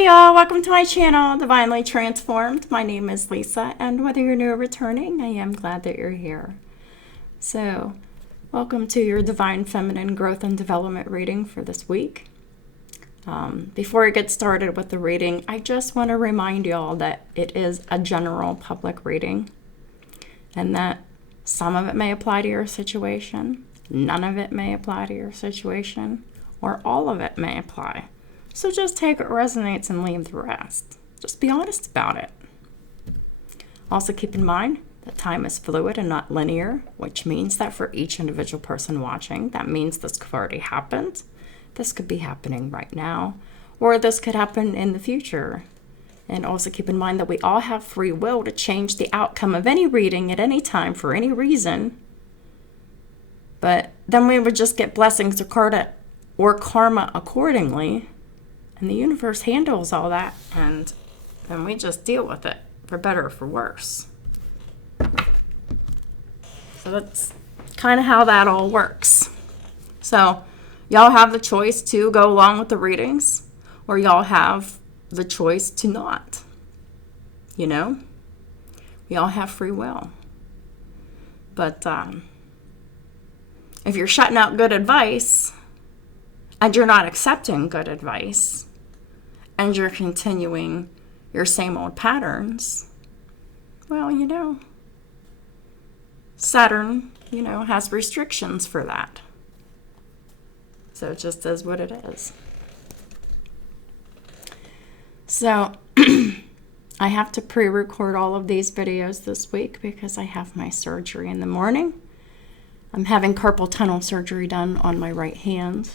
Hey y'all, welcome to my channel, Divinely Transformed. My name is Lisa, and whether you're new or returning, I am glad that you're here. So, welcome to your Divine Feminine Growth and Development reading for this week. Before I get started with the reading, I just want to remind y'all that it is a general public reading, and that some of it may apply to your situation, none of it may apply to your situation, or all of it may apply. So just take what resonates and leave the rest. Just be honest about it. Also keep in mind that time is fluid and not linear, which means that for each individual person watching, that means this could have already happened. This could be happening right now, or this could happen in the future. And also keep in mind that we all have free will to change the outcome of any reading at any time for any reason. But then we would just get blessings or karma accordingly. And the universe handles all that, and then we just deal with it, for better or for worse. So that's kind of how that all works. So y'all have the choice to go along with the readings, or y'all have the choice to not. You know? We all have free will. But if you're shutting out good advice, and you're not accepting good advice, and you're continuing your same old patterns, well, Saturn, has restrictions for that. So it just is what it is. So I have to pre-record all of these videos this week because I have my surgery in the morning. I'm having carpal tunnel surgery done on my right hand.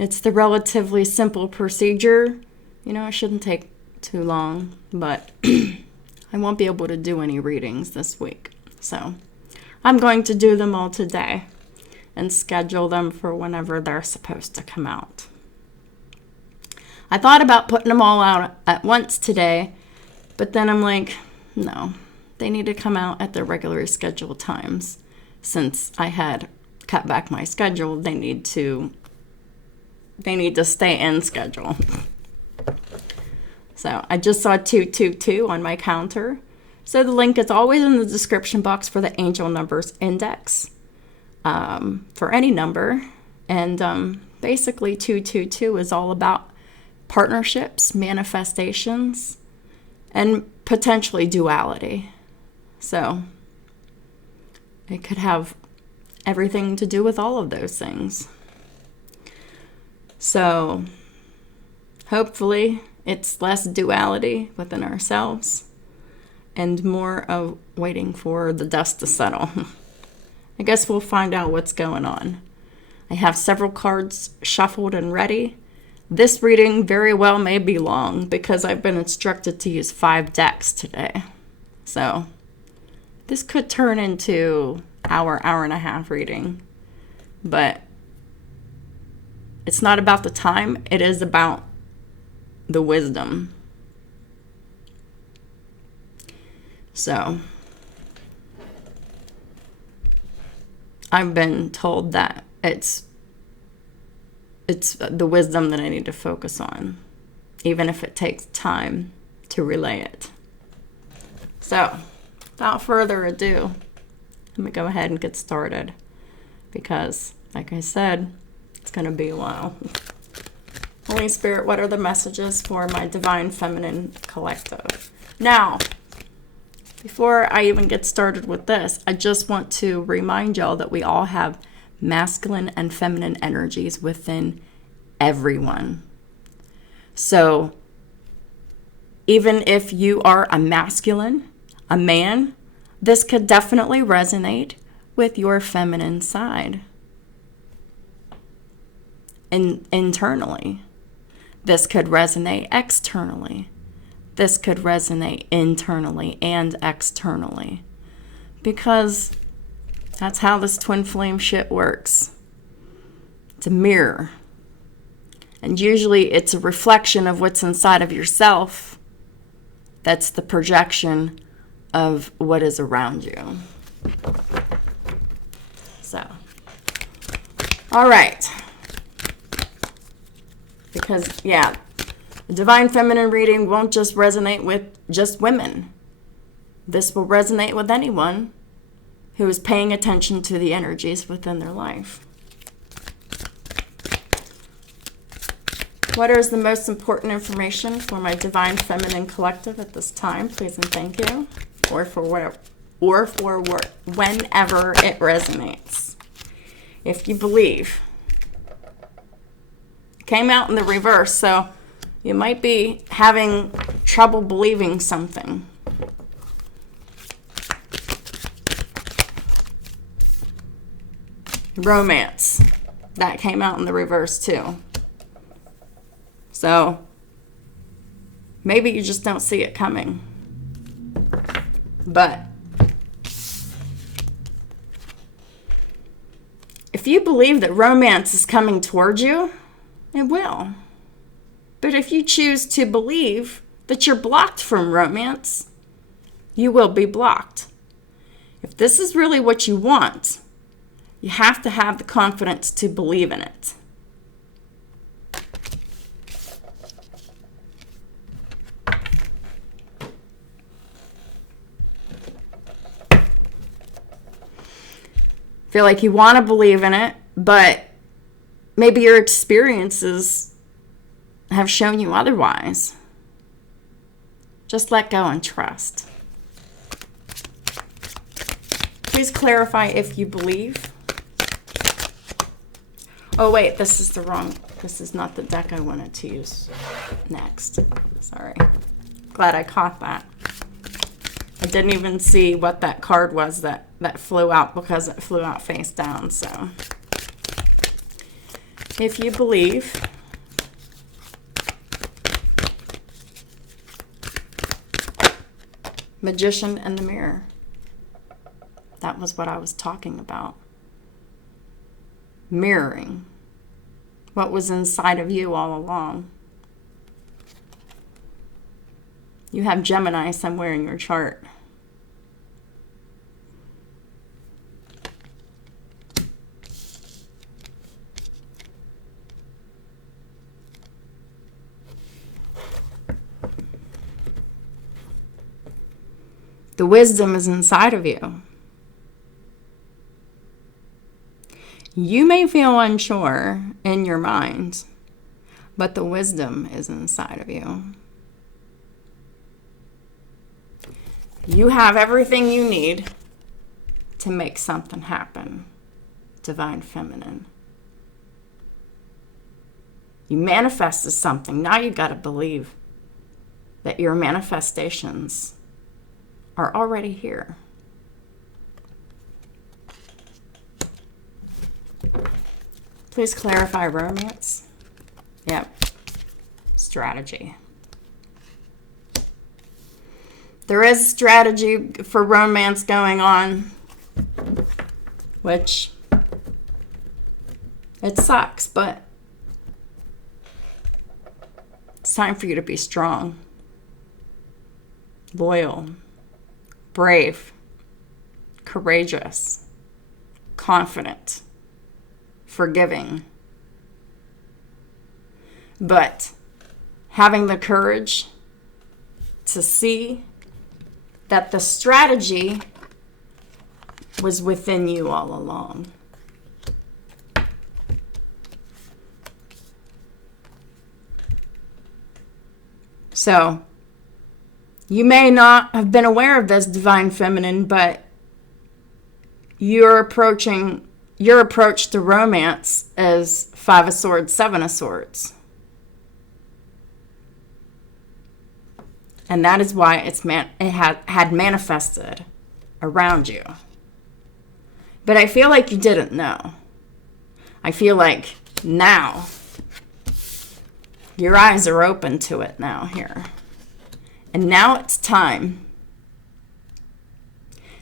It's the relatively simple procedure. It shouldn't take too long, but I won't be able to do any readings this week. So I'm going to do them all today and schedule them for whenever they're supposed to come out. I thought about putting them all out at once today, but then I'm like, no, they need to come out at their regularly scheduled times. Since I had cut back my schedule, they need to stay in schedule. So I just saw 222 on my counter. So the link is always in the description box for the angel numbers index for any number. And basically 222 is all about partnerships, manifestations, and potentially duality. So it could have everything to do with all of those things. So hopefully it's less duality within ourselves and more of waiting for the dust to settle. I guess we'll find out what's going on. I have several cards shuffled and ready. This reading very well may be long because I've been instructed to use 5 decks today. So this could turn into hour and a half reading. But it's not about the time, it is about the wisdom. So I've been told that it's the wisdom that I need to focus on, even if it takes time to relay it. So without further ado, let me go ahead and get started because, like I said, it's going to be a while. Holy Spirit, what are the messages for my Divine Feminine Collective? Now, before I even get started with this, I just want to remind y'all that we all have masculine and feminine energies within everyone. So, even if you are a masculine, a man, this could definitely resonate with your feminine side. Internally. This could resonate externally. This could resonate internally and externally. Because that's how this twin flame shit works. It's a mirror. And usually it's a reflection of what's inside of yourself. That's the projection of what is around you. So, all right. Because, yeah, the Divine Feminine reading won't just resonate with just women. This will resonate with anyone who is paying attention to the energies within their life. What is the most important information for my Divine Feminine Collective at this time? Please and thank you. Or for whenever it resonates. If you believe. Came out in the reverse, so you might be having trouble believing something. Romance. That came out in the reverse too. So maybe you just don't see it coming. But if you believe that romance is coming towards you, it will. But if you choose to believe that you're blocked from romance, you will be blocked. If this is really what you want, you have to have the confidence to believe in it. Feel like you want to believe in it, but maybe your experiences have shown you otherwise. Just let go and trust. Please clarify if you believe. Oh wait, this is not the deck I wanted to use next. Sorry. Glad I caught that. I didn't even see what that card was that flew out because it flew out face down. So if you believe, Magician and the Mirror. That was what I was talking about. Mirroring what was inside of you all along. You have Gemini somewhere in your chart. The wisdom is inside of you. You may feel unsure in your mind, but the wisdom is inside of you. You have everything you need to make something happen, Divine Feminine. You manifested something. Now you got to believe that your manifestations are already here. Please clarify romance. Yep. Strategy. There is a strategy for romance going on, which it sucks, but it's time for you to be strong, loyal, brave, courageous, confident, forgiving. But having the courage to see that the strategy was within you all along. So, you may not have been aware of this, Divine Feminine, but your approach to romance is 5 of Swords, 7 of Swords. And that is why it had manifested around you. But I feel like you didn't know. I feel like now your eyes are open to it now here. And now it's time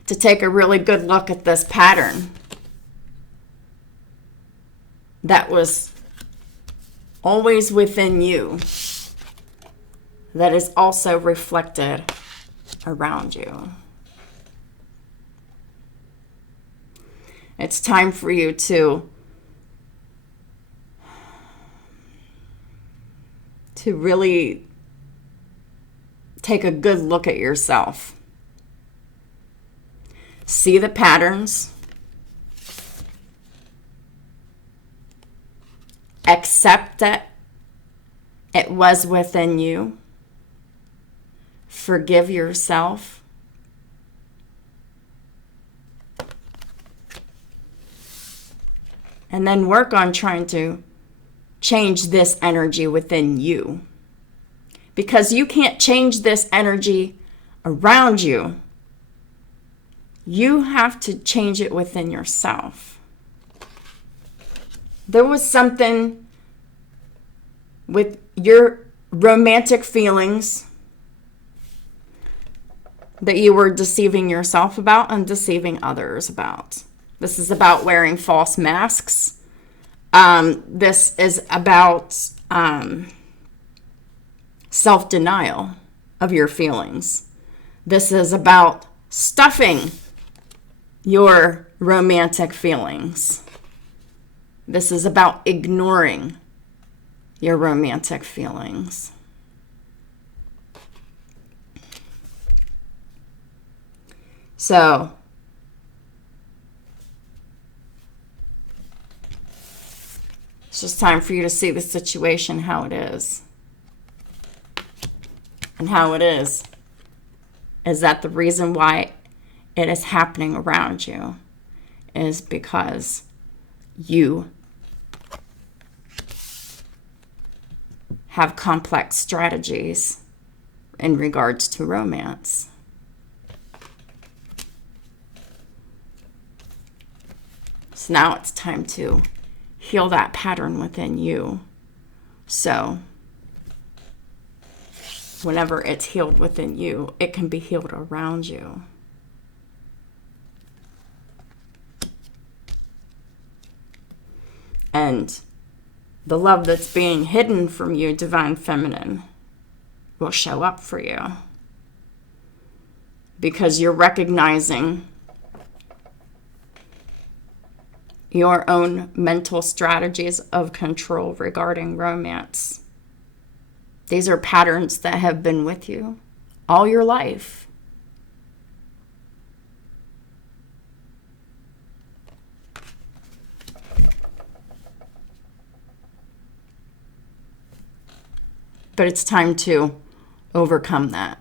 to take a really good look at this pattern that was always within you, that is also reflected around you. It's time for you to to really take a good look at yourself. See the patterns. Accept that it was within you. Forgive yourself. And then work on trying to change this energy within you. Because you can't change this energy around you. You have to change it within yourself. There was something with your romantic feelings that you were deceiving yourself about and deceiving others about. This is about wearing false masks. This is about self-denial of your feelings. This is about stuffing your romantic feelings. This is about ignoring your romantic feelings. So, it's just time for you to see the situation how it is. And how it is that the reason why it is happening around you is because you have complex strategies in regards to romance. So now it's time to heal that pattern within you. So whenever it's healed within you, it can be healed around you. And the love that's being hidden from you, Divine Feminine, will show up for you. Because you're recognizing your own mental strategies of control regarding romance. These are patterns that have been with you all your life. But it's time to overcome that.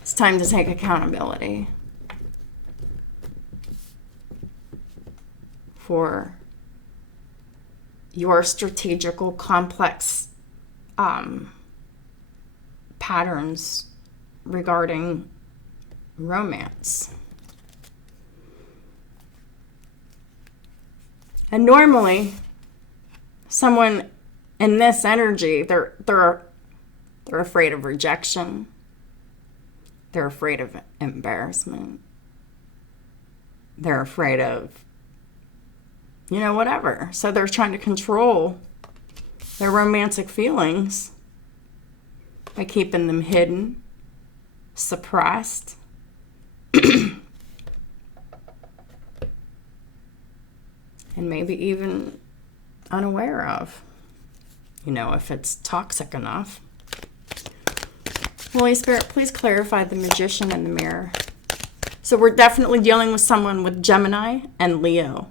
It's time to take accountability for your strategical, complex patterns regarding romance. And normally, someone in this energy, they're afraid of rejection. They're afraid of embarrassment. They're afraid of, whatever. So they're trying to control their romantic feelings by keeping them hidden, suppressed. And maybe even unaware of, if it's toxic enough. Holy Spirit, please clarify the Magician and the Mirror. So we're definitely dealing with someone with Gemini and Leo,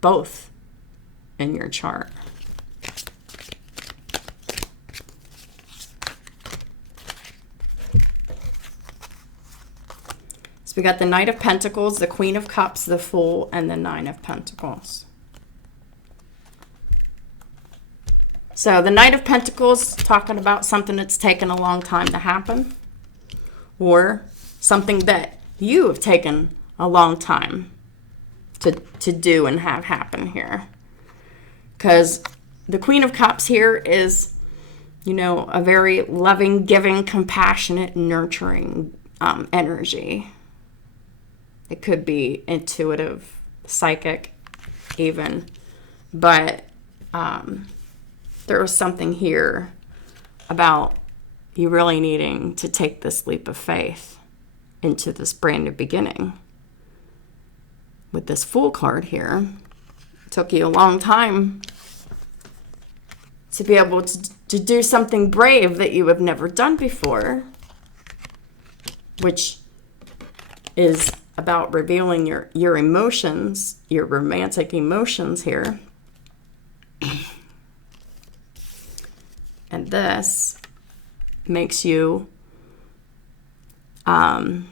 both in your chart. So we got the Knight of Pentacles, the Queen of Cups, the Fool, and the Nine of Pentacles. So the Knight of Pentacles, talking about something that's taken a long time to happen, or something that you have taken a long time to do and have happen here. Because the Queen of Cups here is, a very loving, giving, compassionate, nurturing energy. It could be intuitive, psychic, even. But there was something here about you really needing to take this leap of faith into this brand new beginning. With this Fool card here, Took you a long time to be able to do something brave that you have never done before, which is about revealing your emotions, your romantic emotions here. And this makes you, in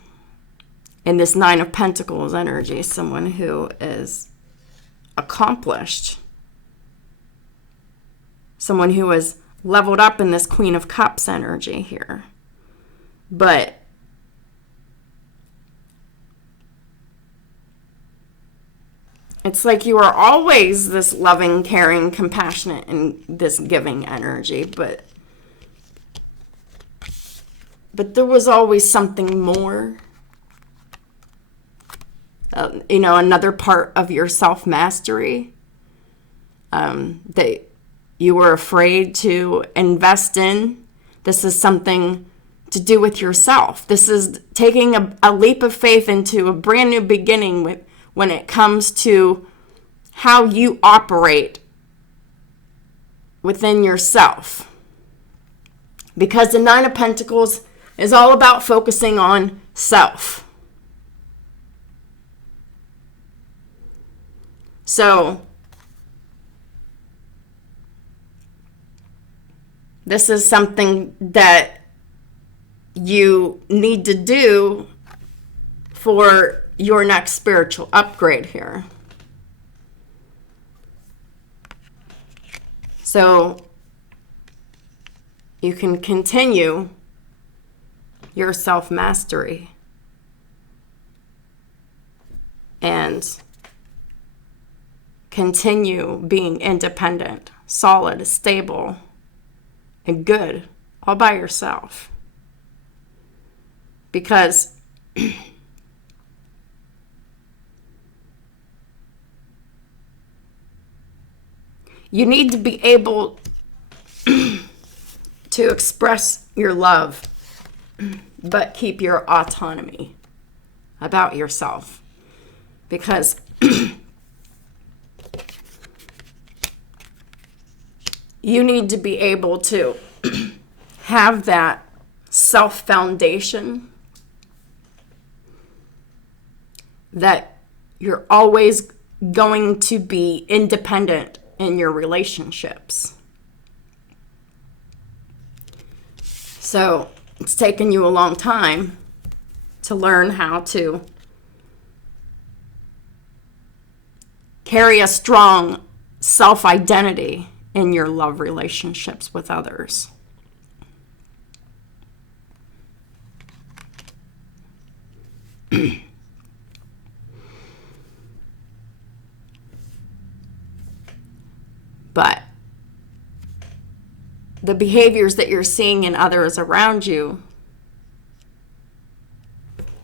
this Nine of Pentacles energy, someone who is accomplished. Someone who has leveled up in this Queen of Cups energy here. But it's like you are always this loving, caring, compassionate, and this giving energy, but there was always something more. Another part of your self-mastery that you were afraid to invest in. This is something to do with yourself. This is taking a leap of faith into a brand new beginning when it comes to how you operate within yourself. Because the Nine of Pentacles is all about focusing on self. So, this is something that you need to do for your next spiritual upgrade here. So you can continue your self-mastery and continue being independent, solid, stable, and good all by yourself. Because you need to be able to express your love, but keep your autonomy about yourself. Because you need to be able to have that self-foundation that you're always going to be independent in your relationships. So it's taken you a long time to learn how to carry a strong self-identity in your love relationships with others. But the behaviors that you're seeing in others around you,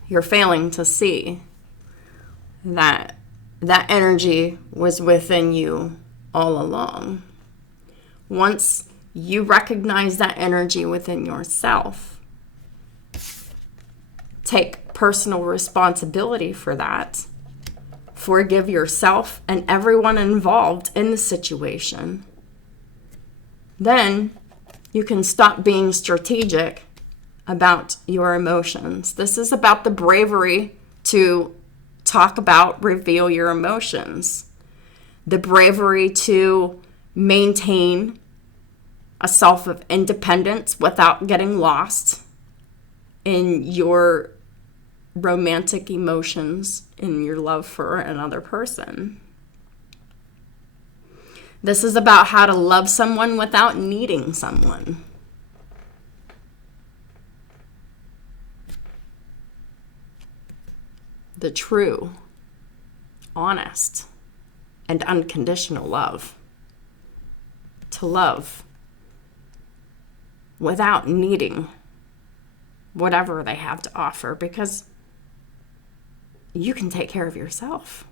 you're failing to see that energy was within you all along. Once you recognize that energy within yourself, take personal responsibility for that. Forgive yourself and everyone involved in the situation. Then you can stop being strategic about your emotions. This is about the bravery to talk about, reveal your emotions. The bravery to maintain a self of independence without getting lost in your romantic emotions, in your love for another person. This is about how to love someone without needing someone. The true, honest, and unconditional love. To love without needing whatever they have to offer, because you can take care of yourself.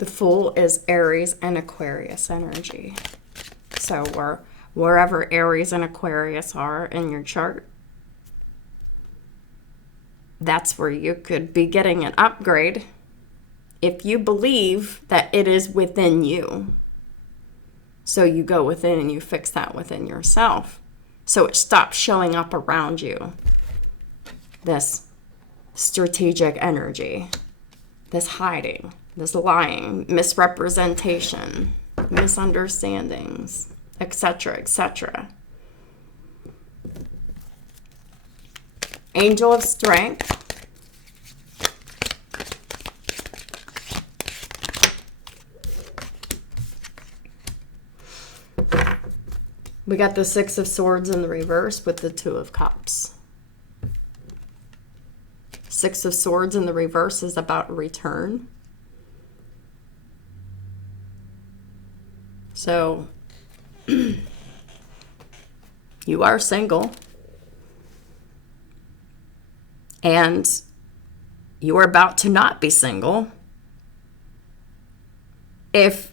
The Fool is Aries and Aquarius energy. So wherever Aries and Aquarius are in your chart, that's where you could be getting an upgrade if you believe that it is within you. So you go within and you fix that within yourself. So it stops showing up around you. This strategic energy, this hiding, this lying, misrepresentation, misunderstandings, etc., etc. Angel of Strength. We got the Six of Swords in the reverse with the Two of Cups. Six of Swords in the reverse is about return. So, you are single. And you are about to not be single if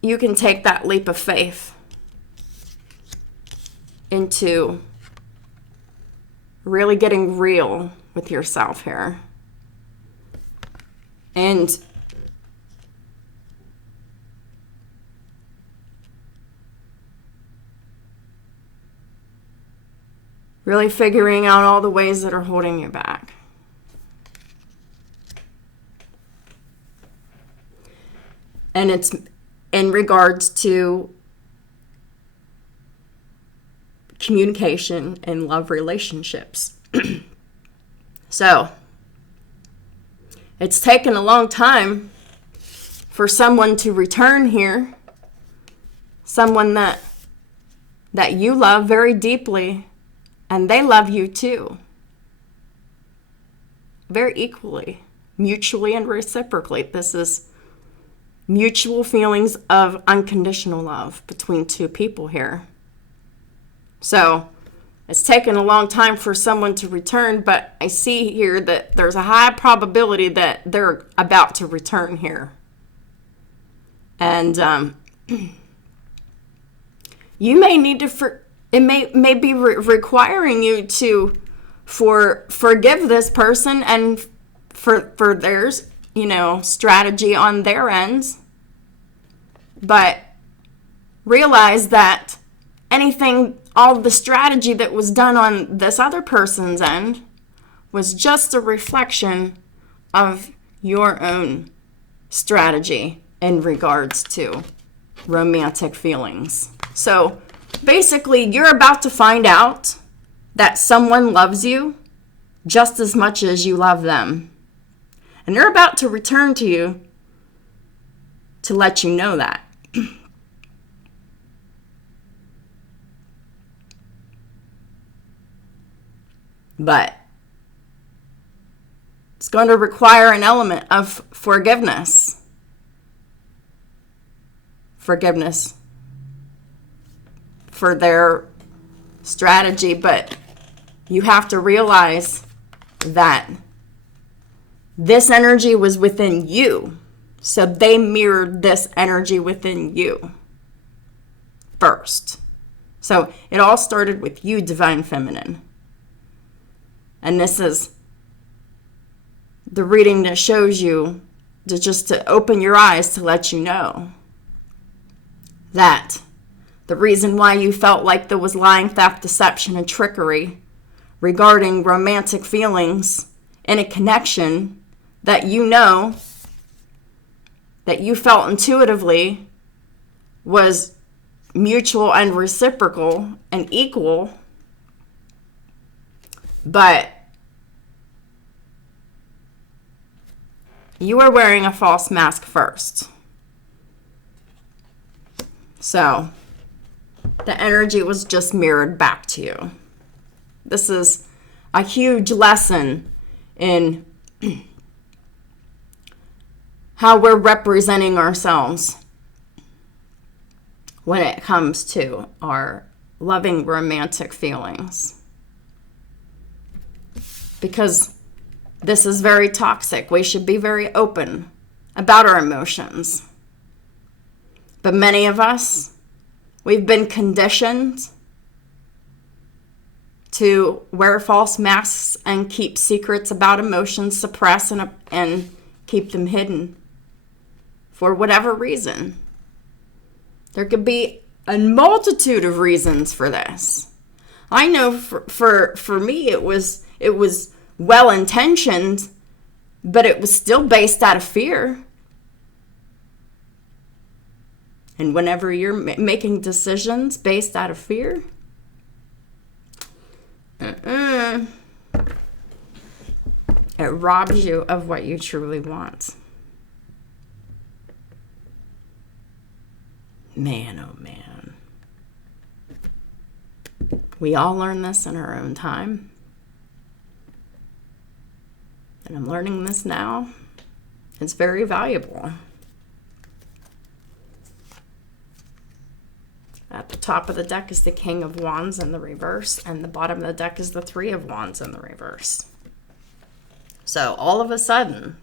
you can take that leap of faith into really getting real with yourself here. And really figuring out all the ways that are holding you back. And it's in regards to communication and love relationships. So, it's taken a long time for someone to return here. Someone that you love very deeply, and they love you too. Very equally, mutually and reciprocally. This is mutual feelings of unconditional love between two people here. So it's taken a long time for someone to return, but I see here that there's a high probability that they're about to return here. And you may need to, it may be requiring you to forgive this person and for theirs, strategy on their ends. But realize that all the strategy that was done on this other person's end was just a reflection of your own strategy in regards to romantic feelings. So basically, you're about to find out that someone loves you just as much as you love them. And they're about to return to you to let you know that. But it's going to require an element of forgiveness. Forgiveness for their strategy, but you have to realize that this energy was within you. So they mirrored this energy within you first. So it all started with you, Divine Feminine. And this is the reading that shows you to open your eyes to let you know that the reason why you felt like there was lying, theft, deception, and trickery regarding romantic feelings in a connection that that you felt intuitively was mutual and reciprocal and equal, but you were wearing a false mask first. So the energy was just mirrored back to you. This is a huge lesson in how we're representing ourselves when it comes to our loving romantic feelings. Because This is very toxic. We should be very open about our emotions. But many of us, we've been conditioned to wear false masks and keep secrets about emotions, suppress and keep them hidden for whatever reason. There could be a multitude of reasons for this. I know for me it was well intentioned, but it was still based out of fear. And whenever you're making decisions based out of fear, it robs you of what you truly want. Man, oh man. We all learn this in our own time. And I'm learning this now. It's very valuable. At the top of the deck is the King of Wands in the reverse, and the bottom of the deck is the Three of Wands in the reverse. So all of a sudden,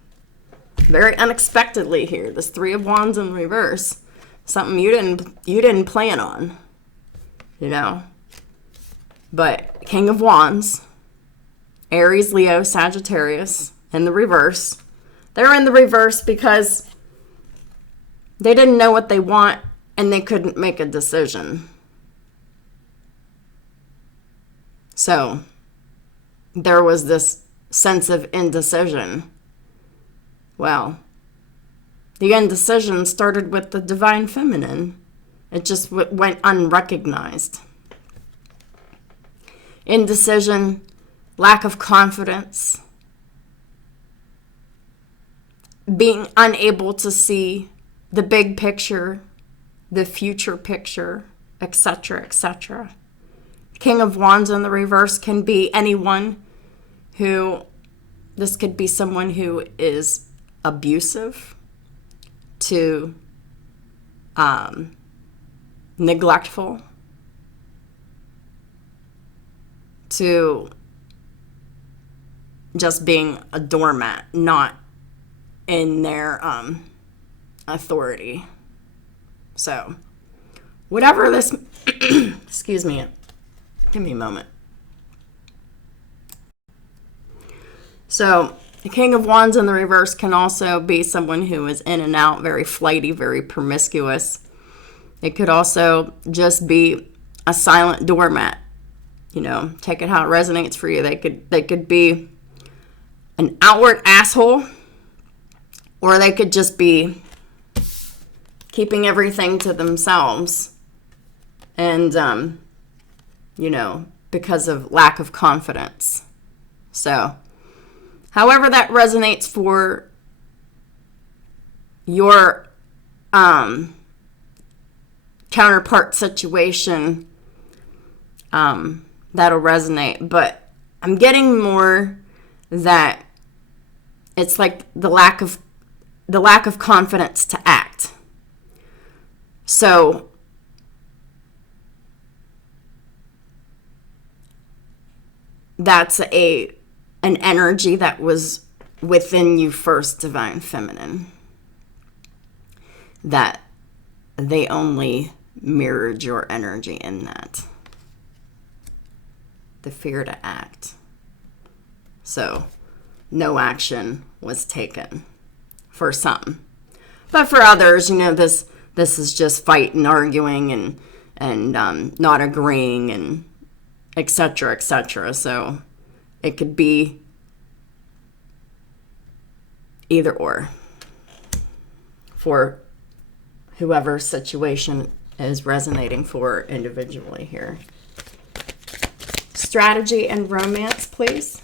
very unexpectedly here, this Three of Wands in the reverse, something you didn't plan on, you know. But King of Wands, Aries, Leo, Sagittarius in the reverse. They're in the reverse because they didn't know what they want and they couldn't make a decision. So there was this sense of indecision. Well, the indecision started with the divine feminine. It just went unrecognized. Indecision, lack of confidence, being unable to see the big picture, the future picture, etc., etc. King of Wands in the reverse can be anyone this could be someone who is abusive to neglectful to just being a doormat, not in their authority. So, whatever this, excuse me, give me a moment. So, the King of Wands in the reverse can also be someone who is in and out, very flighty, very promiscuous. It could also just be a silent doormat. You know, take it how it resonates for you. They could be an outward asshole, or they could just be keeping everything to themselves and, you know, because of lack of confidence. So, however that resonates for your counterpart situation, that'll resonate. But I'm getting more that it's like the lack of confidence to act. So that's an energy that was within you first, divine feminine, that they only mirrored your energy in that. The fear to act. So no action was taken for some. But for others, you know, this is just fighting, arguing, and not agreeing, and etc., etc. So it could be either or for whoever situation is resonating for individually here. Strategy and romance, please.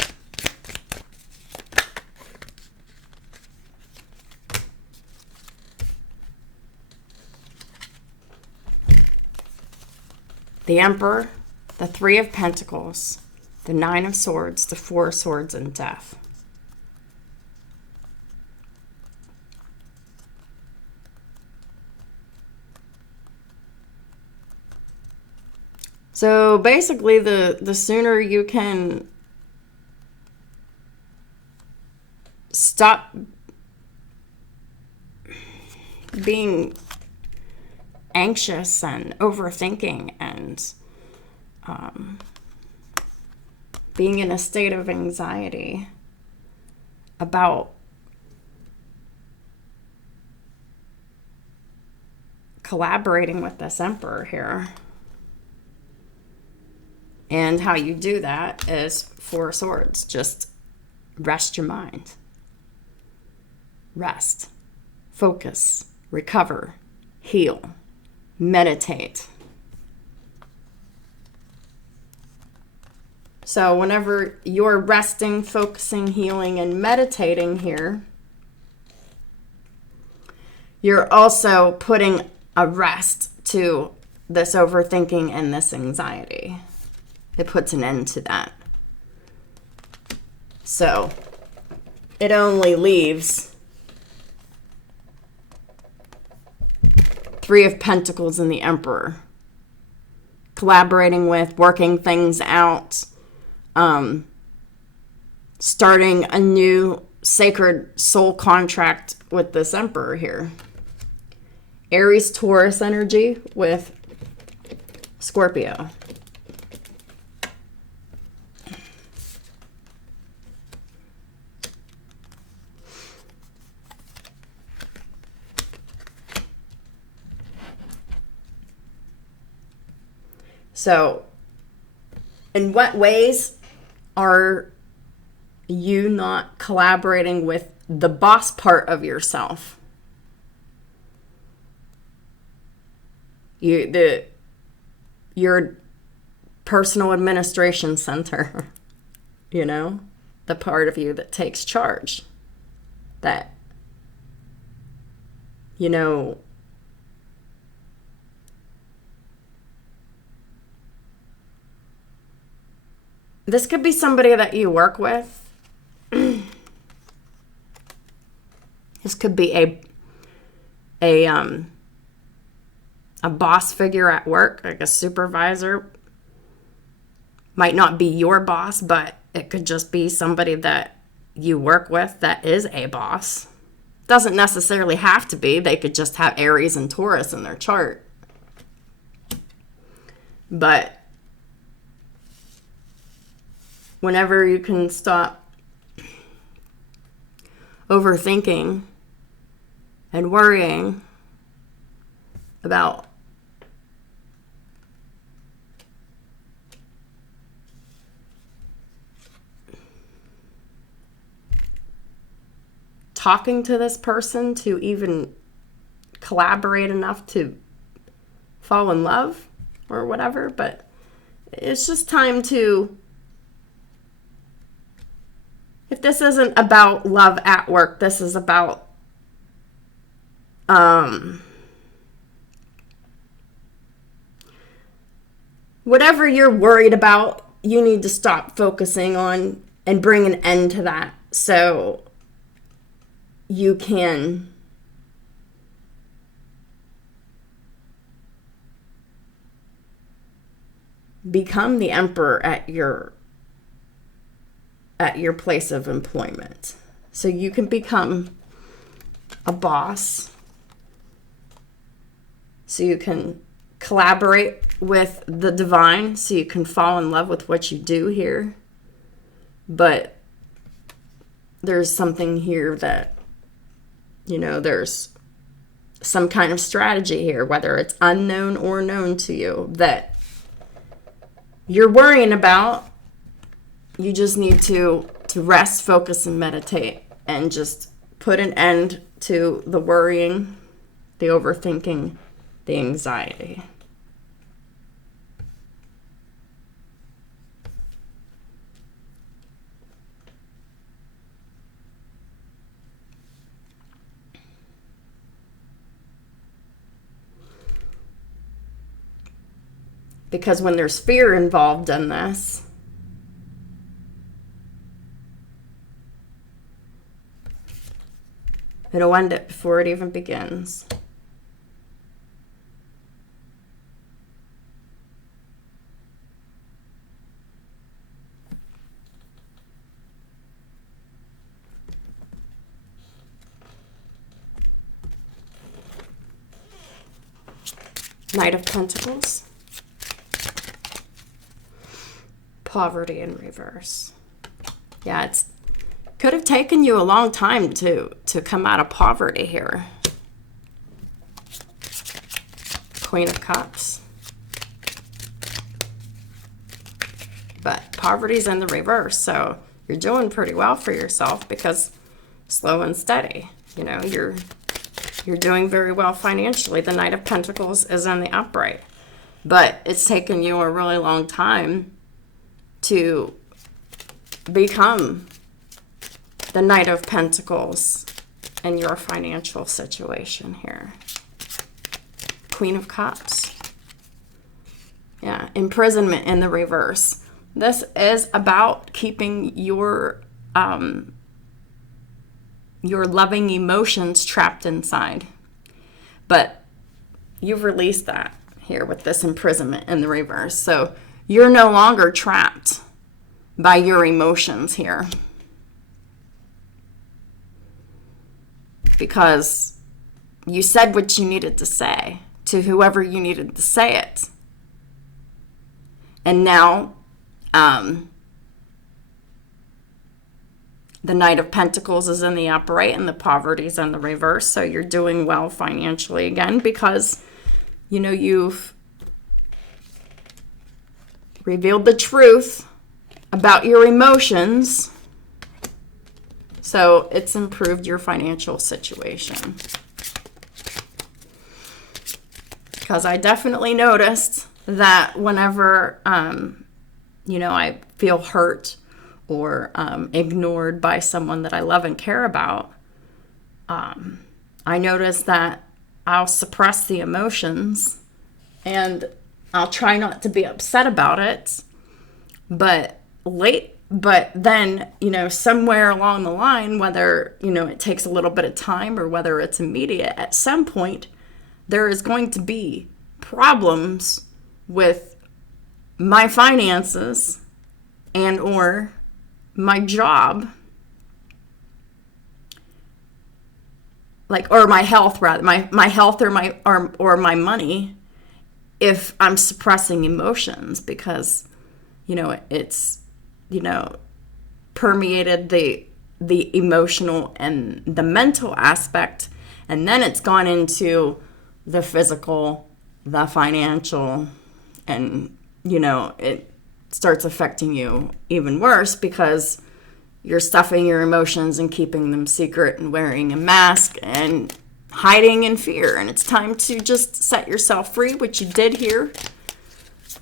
The Emperor, the Three of Pentacles, the Nine of Swords, the Four of Swords, and Death. So basically, the sooner you can stop being anxious and overthinking and being in a state of anxiety about collaborating with this emperor here. And how you do that is Four of Swords. Just rest your mind. Rest. Focus. Recover. Heal. Meditate. So whenever you're resting, focusing, healing, and meditating here, you're also putting a rest to this overthinking and this anxiety. It puts an end to that. So it only leaves Three of Pentacles and the Emperor. Collaborating with, working things out, starting a new sacred soul contract with this Emperor here. Aries, Taurus energy with Scorpio. So, in what ways are you not collaborating with the boss part of yourself? Your personal administration center, the part of you that takes charge, that, this could be somebody that you work with. This could be a boss figure at work, like a supervisor. Might not be your boss, but it could just be somebody that you work with that is a boss. Doesn't necessarily have to be. They could just have Aries and Taurus in their chart. But whenever you can stop overthinking and worrying about talking to this person to even collaborate enough to fall in love or whatever, but it's just time to, if this isn't about love at work, this is about whatever you're worried about, you need to stop focusing on and bring an end to that so you can become the emperor at your place of employment. So you can become a boss. So you can collaborate with the divine, so you can fall in love with what you do here. But there's something here that, there's some kind of strategy here, whether it's unknown or known to you, that you're worrying about. You just need to rest, focus, and meditate, and just put an end to the worrying, the overthinking, the anxiety. Because when there's fear involved in this, it'll end it before it even begins. Knight of Pentacles. Poverty in reverse. Yeah, it's could have taken you a long time to come out of poverty here. Queen of Cups. But poverty's in the reverse, so you're doing pretty well for yourself because slow and steady. You know, you're doing very well financially. The Knight of Pentacles is in the upright. But it's taken you a really long time to become the Knight of Pentacles in your financial situation here. Queen of Cups. Yeah, imprisonment in the reverse. This is about keeping your loving emotions trapped inside. But you've released that here with this imprisonment in the reverse. So you're no longer trapped by your emotions here. Because you said what you needed to say to whoever you needed to say it. And now, the Knight of Pentacles is in the upright and the poverty's in the reverse. So you're doing well financially again because, you know, you've revealed the truth about your emotions. So it's improved your financial situation. Because I definitely noticed that whenever, you know, I feel hurt or ignored by someone that I love and care about, I notice that I'll suppress the emotions and I'll try not to be upset about it. But then, you know, somewhere along the line, whether, you know, it takes a little bit of time or whether it's immediate, at some point, there is going to be problems with my finances and or my job, like, or my health rather, my health or my money, if I'm suppressing emotions, because, you know, it's, you know, permeated the emotional and the mental aspect, and then it's gone into the physical, the financial, and, you know, it starts affecting you even worse because you're stuffing your emotions and keeping them secret and wearing a mask and hiding in fear. And it's time to just set yourself free, which you did here.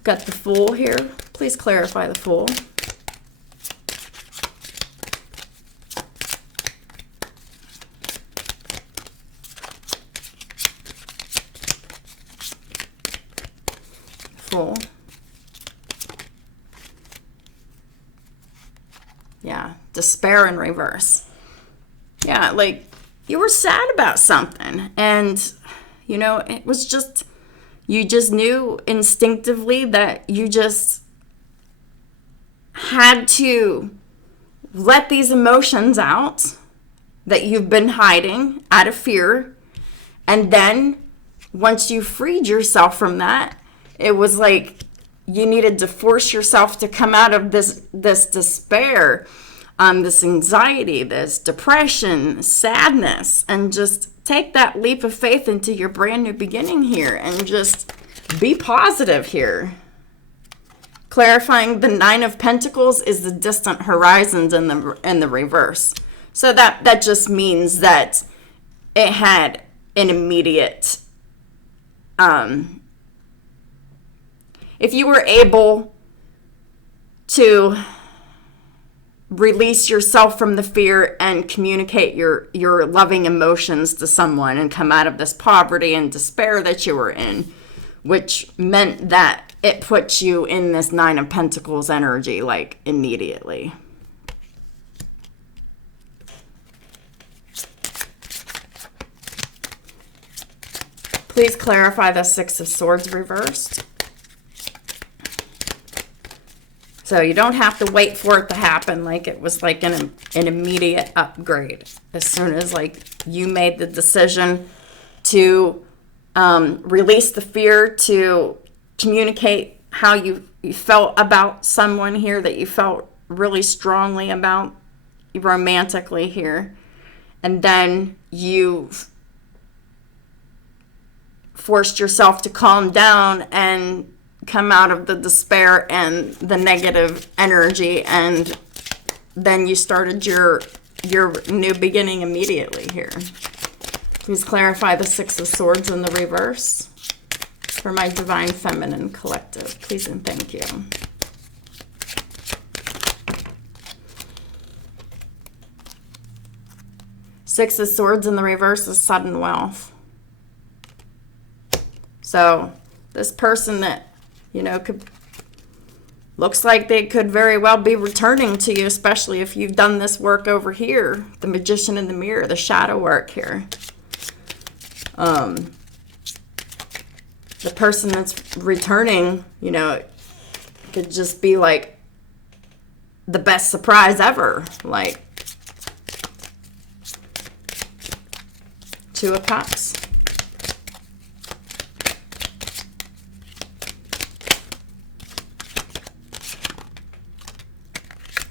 Got the Fool here. Please clarify the Fool. Fool. Yeah, despair in reverse. Yeah, like you were sad about something and, you know, it was just, you just knew instinctively that you just had to let these emotions out that you've been hiding out of fear. And then once you freed yourself from that, it was like you needed to force yourself to come out of this despair, this anxiety, this depression, sadness, and just take that leap of faith into your brand new beginning here and just be positive here. Clarifying the Nine of Pentacles is the distant horizons in the reverse. So that just means that it had an immediate, if you were able to release yourself from the fear and communicate your loving emotions to someone and come out of this poverty and despair that you were in, which meant that it puts you in this Nine of Pentacles energy, like, immediately. Please clarify the Six of Swords reversed. So you don't have to wait for it to happen. Like, it was like an immediate upgrade. As soon as, like, you made the decision to release the fear to communicate how you felt about someone here that you felt really strongly about romantically here. And then you forced yourself to calm down and come out of the despair and the negative energy, and then you started your new beginning immediately here. Please clarify the Six of Swords in the reverse for my Divine Feminine Collective. Please and thank you. Six of Swords in the reverse is sudden wealth. So this person that, looks like they could very well be returning to you, especially if you've done this work over here, the Magician in the Mirror, the shadow work here. The person that's returning, could just be like the best surprise ever. Like Two of Cups.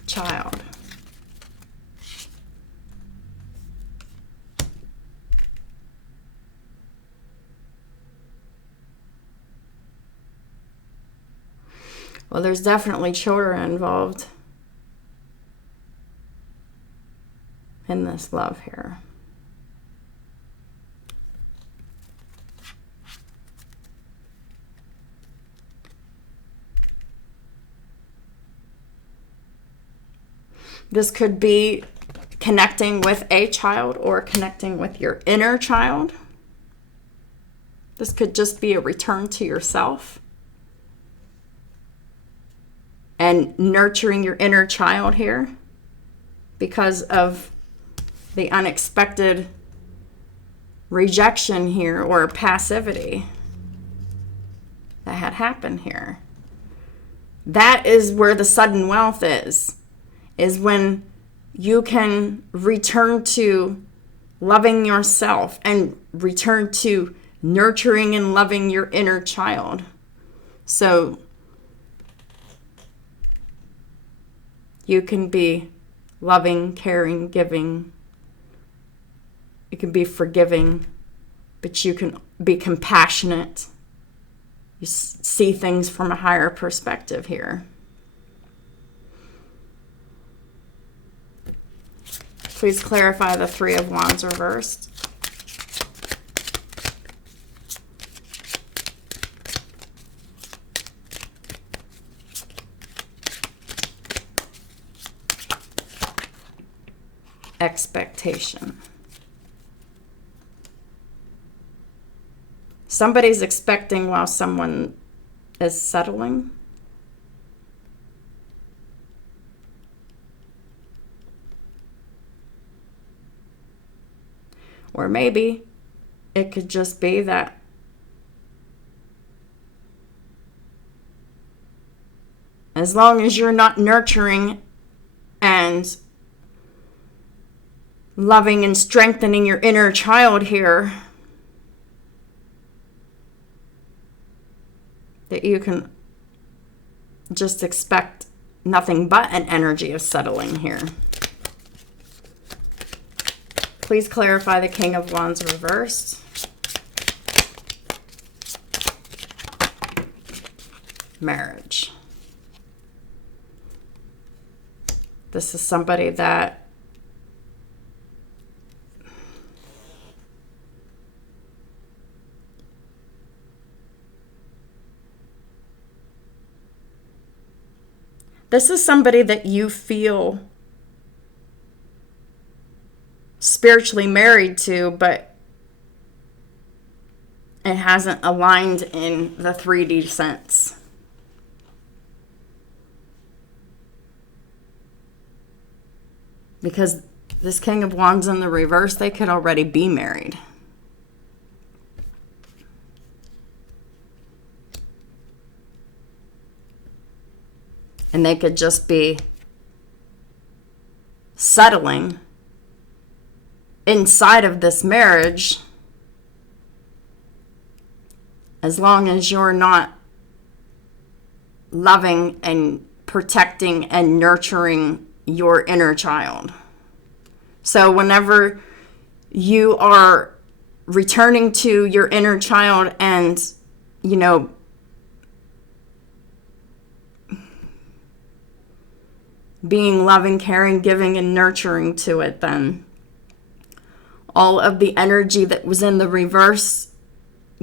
Child. Well, there's definitely children involved in this love here. This could be connecting with a child or connecting with your inner child. This could just be a return to yourself and nurturing your inner child here because of the unexpected rejection here or passivity that had happened here. That is where the sudden wealth is when you can return to loving yourself and return to nurturing and loving your inner child. So you can be loving, caring, giving. You can be forgiving, but you can be compassionate. You see things from a higher perspective here. Please clarify the Three of Wands reversed. Expectation. Somebody's expecting while someone is settling. Or maybe it could just be that as long as you're not nurturing and loving and strengthening your inner child here, that you can just expect nothing but an energy of settling here. Please clarify the King of Wands reversed. Marriage. This is somebody that you feel spiritually married to, but it hasn't aligned in the 3D sense. Because this King of Wands in the reverse, they could already be married. And they could just be settling inside of this marriage as long as you're not loving and protecting and nurturing your inner child. So whenever you are returning to your inner child and, being loving, caring, giving, and nurturing to it, then all of the energy that was in the reverse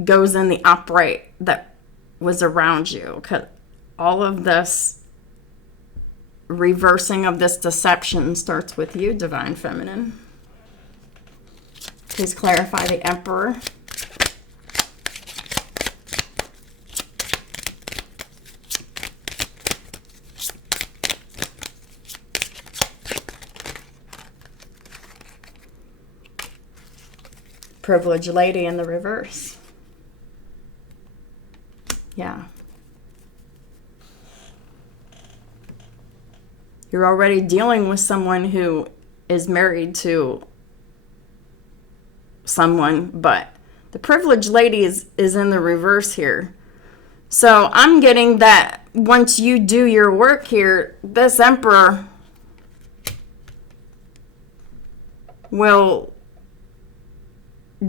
goes in the upright that was around you. 'Cause all of this reversing of this deception starts with you, Divine Feminine. Please clarify the Emperor. Privileged Lady in the reverse. Yeah. You're already dealing with someone who is married to someone, but the Privileged Lady is in the reverse here. So I'm getting that once you do your work here, this Emperor will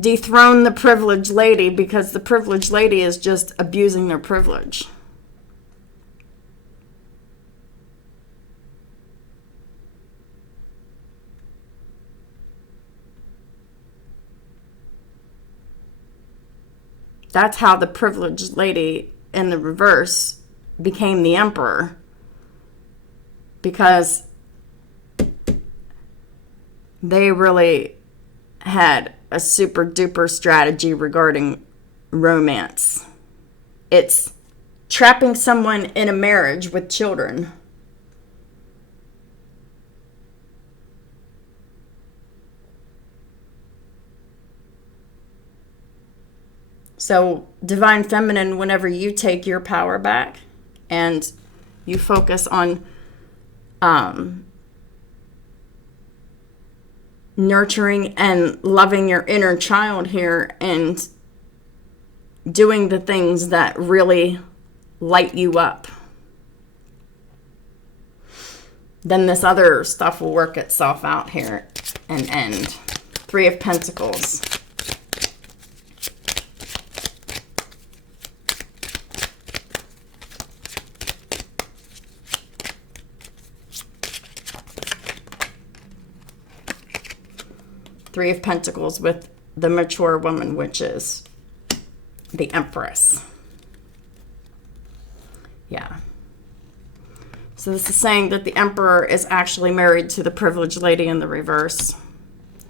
dethrone the Privileged Lady, because the Privileged Lady is just abusing their privilege. That's how the Privileged Lady in the reverse became the Emperor, because they really had a super duper strategy regarding romance. It's trapping someone in a marriage with children. So, Divine Feminine, whenever you take your power back and you focus on nurturing and loving your inner child here and doing the things that really light you up, then this other stuff will work itself out here and end. 3 of Pentacles. Three of Pentacles with the mature woman, which is the Empress. Yeah. So this is saying that the Emperor is actually married to the Privileged Lady in the reverse,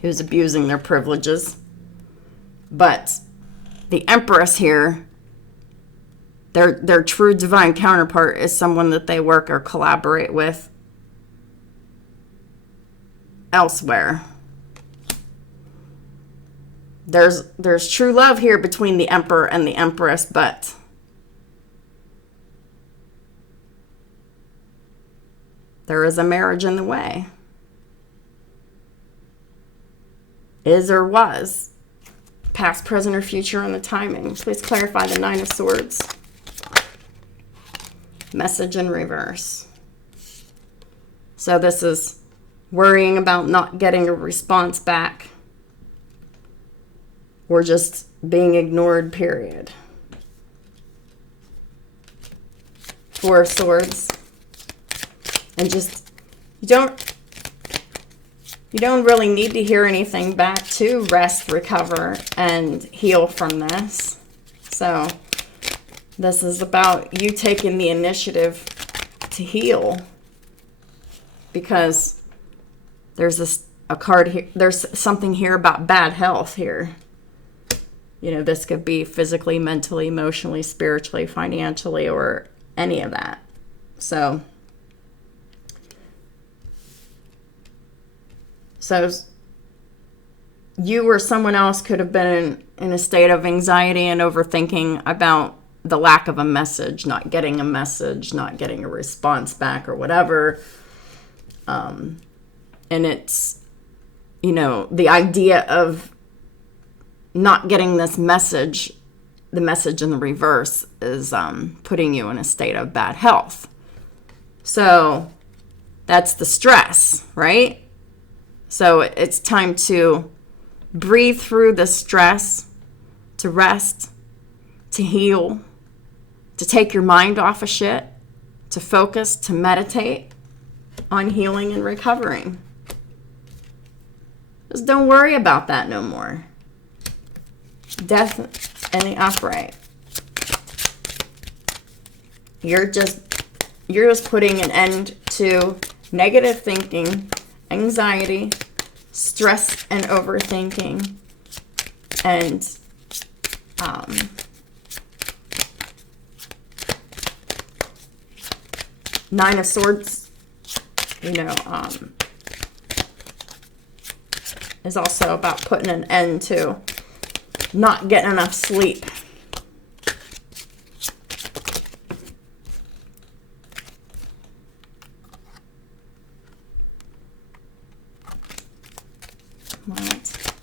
who's abusing their privileges. But the Empress here, their true divine counterpart, is someone that they work or collaborate with elsewhere. There's true love here between the Emperor and the Empress, but there is a marriage in the way. Is or was. Past, present, or future on the timing. Please clarify the 9 of Swords. Message in reverse. So this is worrying about not getting a response back, or just being ignored, period. 4 of Swords. And just, you don't really need to hear anything back to rest, recover, and heal from this. So this is about you taking the initiative to heal, because there's a card here. There's something here about bad health here. This could be physically, mentally, emotionally, spiritually, financially, or any of that. So you or someone else could have been in a state of anxiety and overthinking about the lack of a message, not getting a message, not getting a response back, or whatever. And it's, the idea of not getting this message the message in the reverse is putting you in a state of bad health. So that's the stress, right? So it's time to breathe through the stress, to rest, to heal, to take your mind off of shit, to focus, to meditate on healing and recovering. Just don't worry about that no more. Death in the upright. You're just putting an end to negative thinking, anxiety, stress and overthinking, and Nine of Swords, is also about putting an end to not getting enough sleep. What?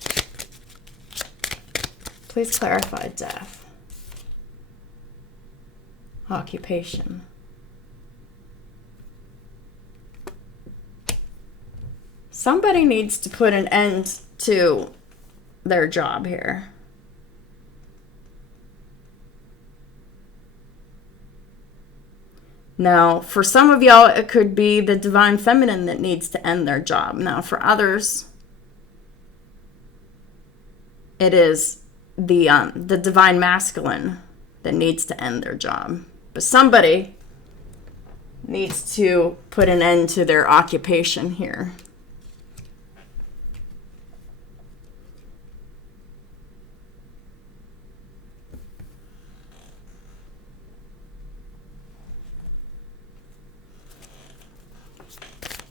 Please clarify death. Occupation. Somebody needs to put an end to their job here. Now, for some of y'all, it could be the divine feminine that needs to end their job. Now, for others, it is the divine masculine that needs to end their job. But somebody needs to put an end to their occupation here.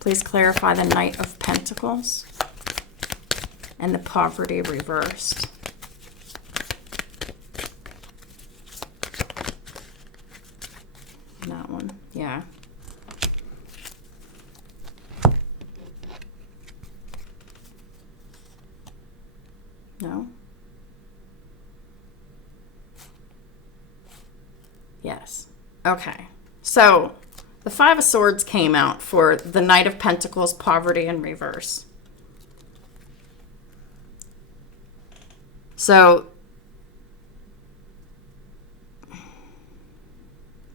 Please clarify the Knight of Pentacles and the Poverty reversed. That one, yeah. No? Yes. Okay. So the Five of Swords came out for the Knight of Pentacles, Poverty in reverse. So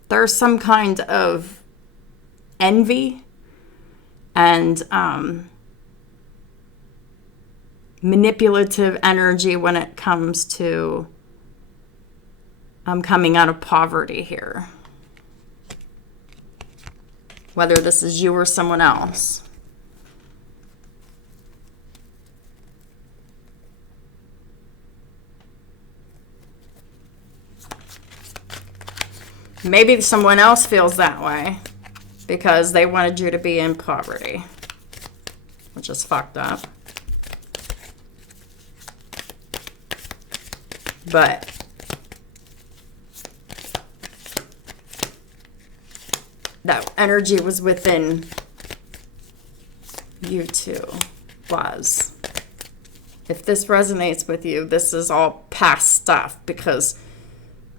there's some kind of envy and manipulative energy when it comes to coming out of poverty here. Whether this is you or someone else. Maybe someone else feels that way because they wanted you to be in poverty, which is fucked up. But that energy was within you too. Was. If this resonates with you, this is all past stuff, because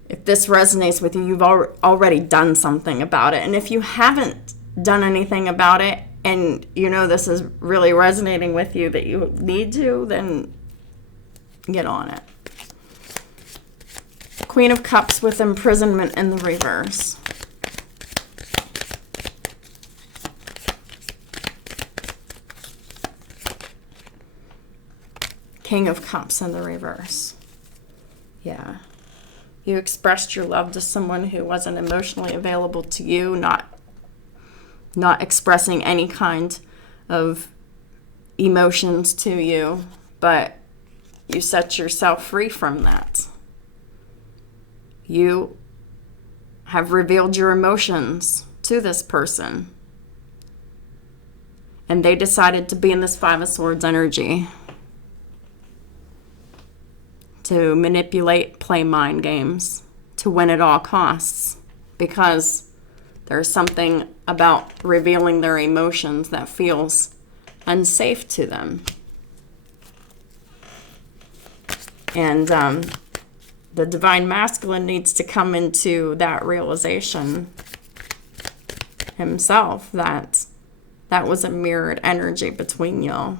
if this resonates with you, you've already done something about it. And if you haven't done anything about it and you know this is really resonating with you that you need to, then get on it. Queen of Cups with imprisonment in the reverse. King of Cups in the reverse. Yeah. You expressed your love to someone who wasn't emotionally available to you, not expressing any kind of emotions to you, but you set yourself free from that. You have revealed your emotions to this person, and they decided to be in this Five of Swords energy. To manipulate, play mind games, to win at all costs, because there's something about revealing their emotions that feels unsafe to them. And the divine masculine needs to come into that realization himself, that that was a mirrored energy between y'all.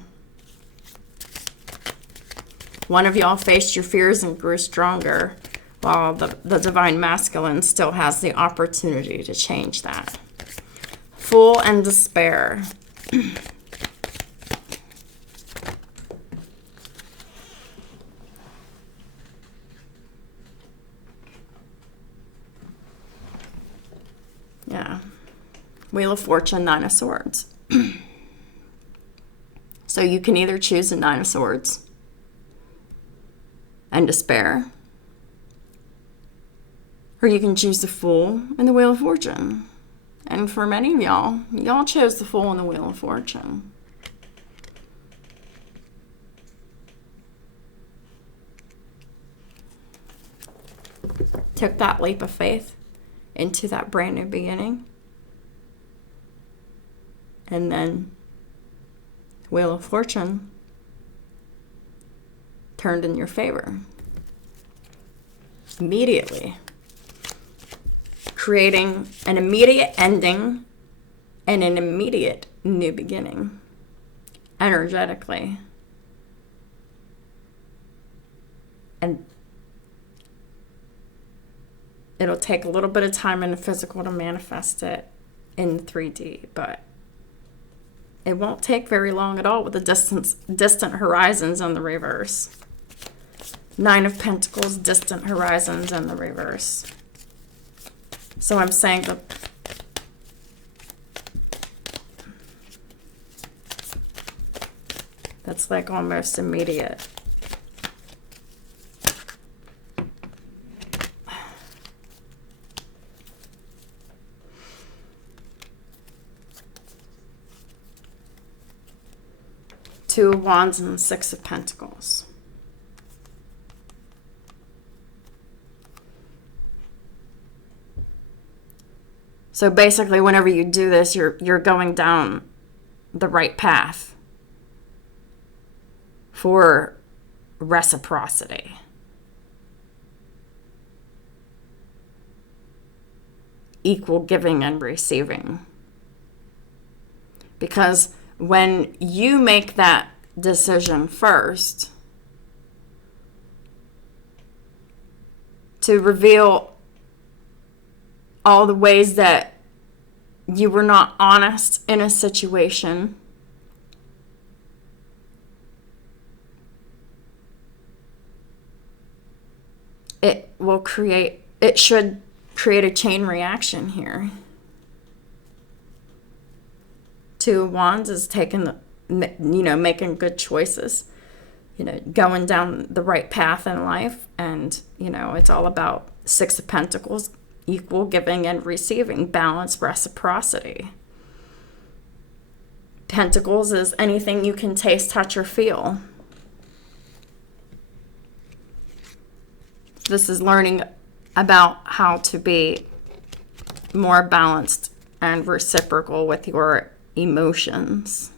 One of y'all faced your fears and grew stronger, while the divine masculine still has the opportunity to change that. Fool and despair. Yeah. Wheel of Fortune, Nine of Swords. So you can either choose the Nine of Swords and despair, or you can choose the Fool and the Wheel of Fortune. And for many of y'all chose the Fool and the Wheel of Fortune. Took that leap of faith into that brand new beginning. And then Wheel of Fortune turned in your favor. Immediately. Creating an immediate ending and an immediate new beginning. Energetically. And it'll take a little bit of time in the physical to manifest it in 3D, but it won't take very long at all with the distant horizons on the reverse. Nine of Pentacles, distant horizons in the reverse. So I'm saying that that's like almost immediate. Two of Wands and Six of Pentacles. So basically, whenever you do this, you're going down the right path for reciprocity. Equal giving and receiving. Because when you make that decision first to reveal all the ways that you were not honest in a situation, it should create a chain reaction here. Two of Wands is making good choices, going down the right path in life. And, it's all about Six of Pentacles, equal giving and receiving, balance, reciprocity. Pentacles is anything you can taste, touch, or feel. This is learning about how to be more balanced and reciprocal with your emotions.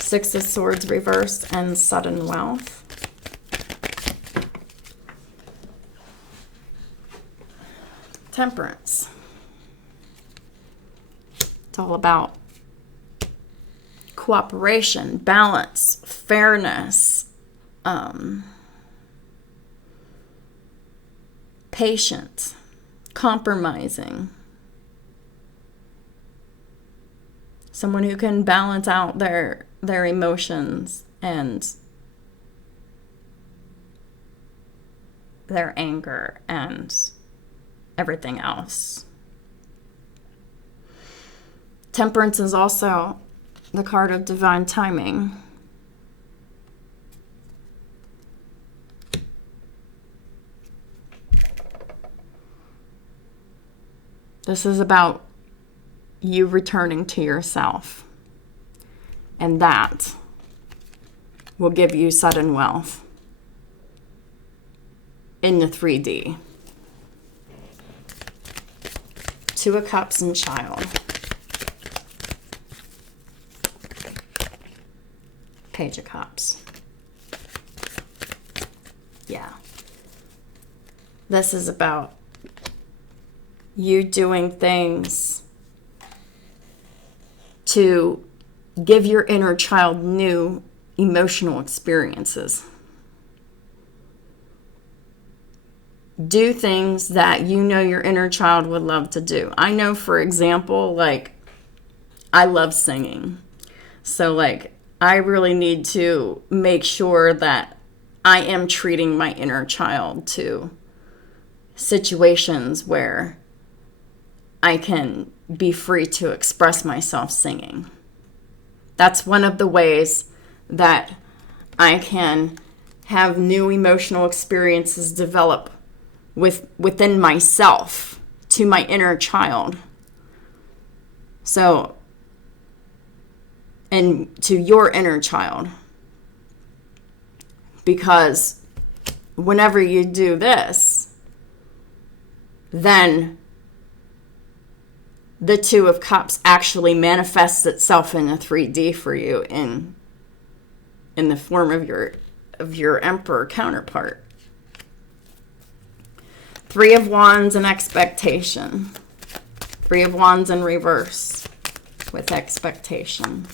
Six of Swords reversed and sudden wealth. Temperance. It's all about cooperation, balance, fairness, patient, compromising. Someone who can balance out their emotions and their anger and everything else. Temperance is also the card of divine timing. This is about you returning to yourself. And that will give you sudden wealth in the 3D. Two of Cups and Child. Page of Cups. Yeah. This is about you doing things to give your inner child new emotional experiences. Do things that you know your inner child would love to do. I know, for example, like, I love singing. So, like, I really need to make sure that I am treating my inner child to situations where I can be free to express myself singing. That's one of the ways that I can have new emotional experiences develop within myself to my inner child. So, and to your inner child. Because whenever you do this, then the Two of Cups actually manifests itself in a 3D for you in the form of your Emperor counterpart. Three of Wands and expectation. Three of Wands in reverse with expectation.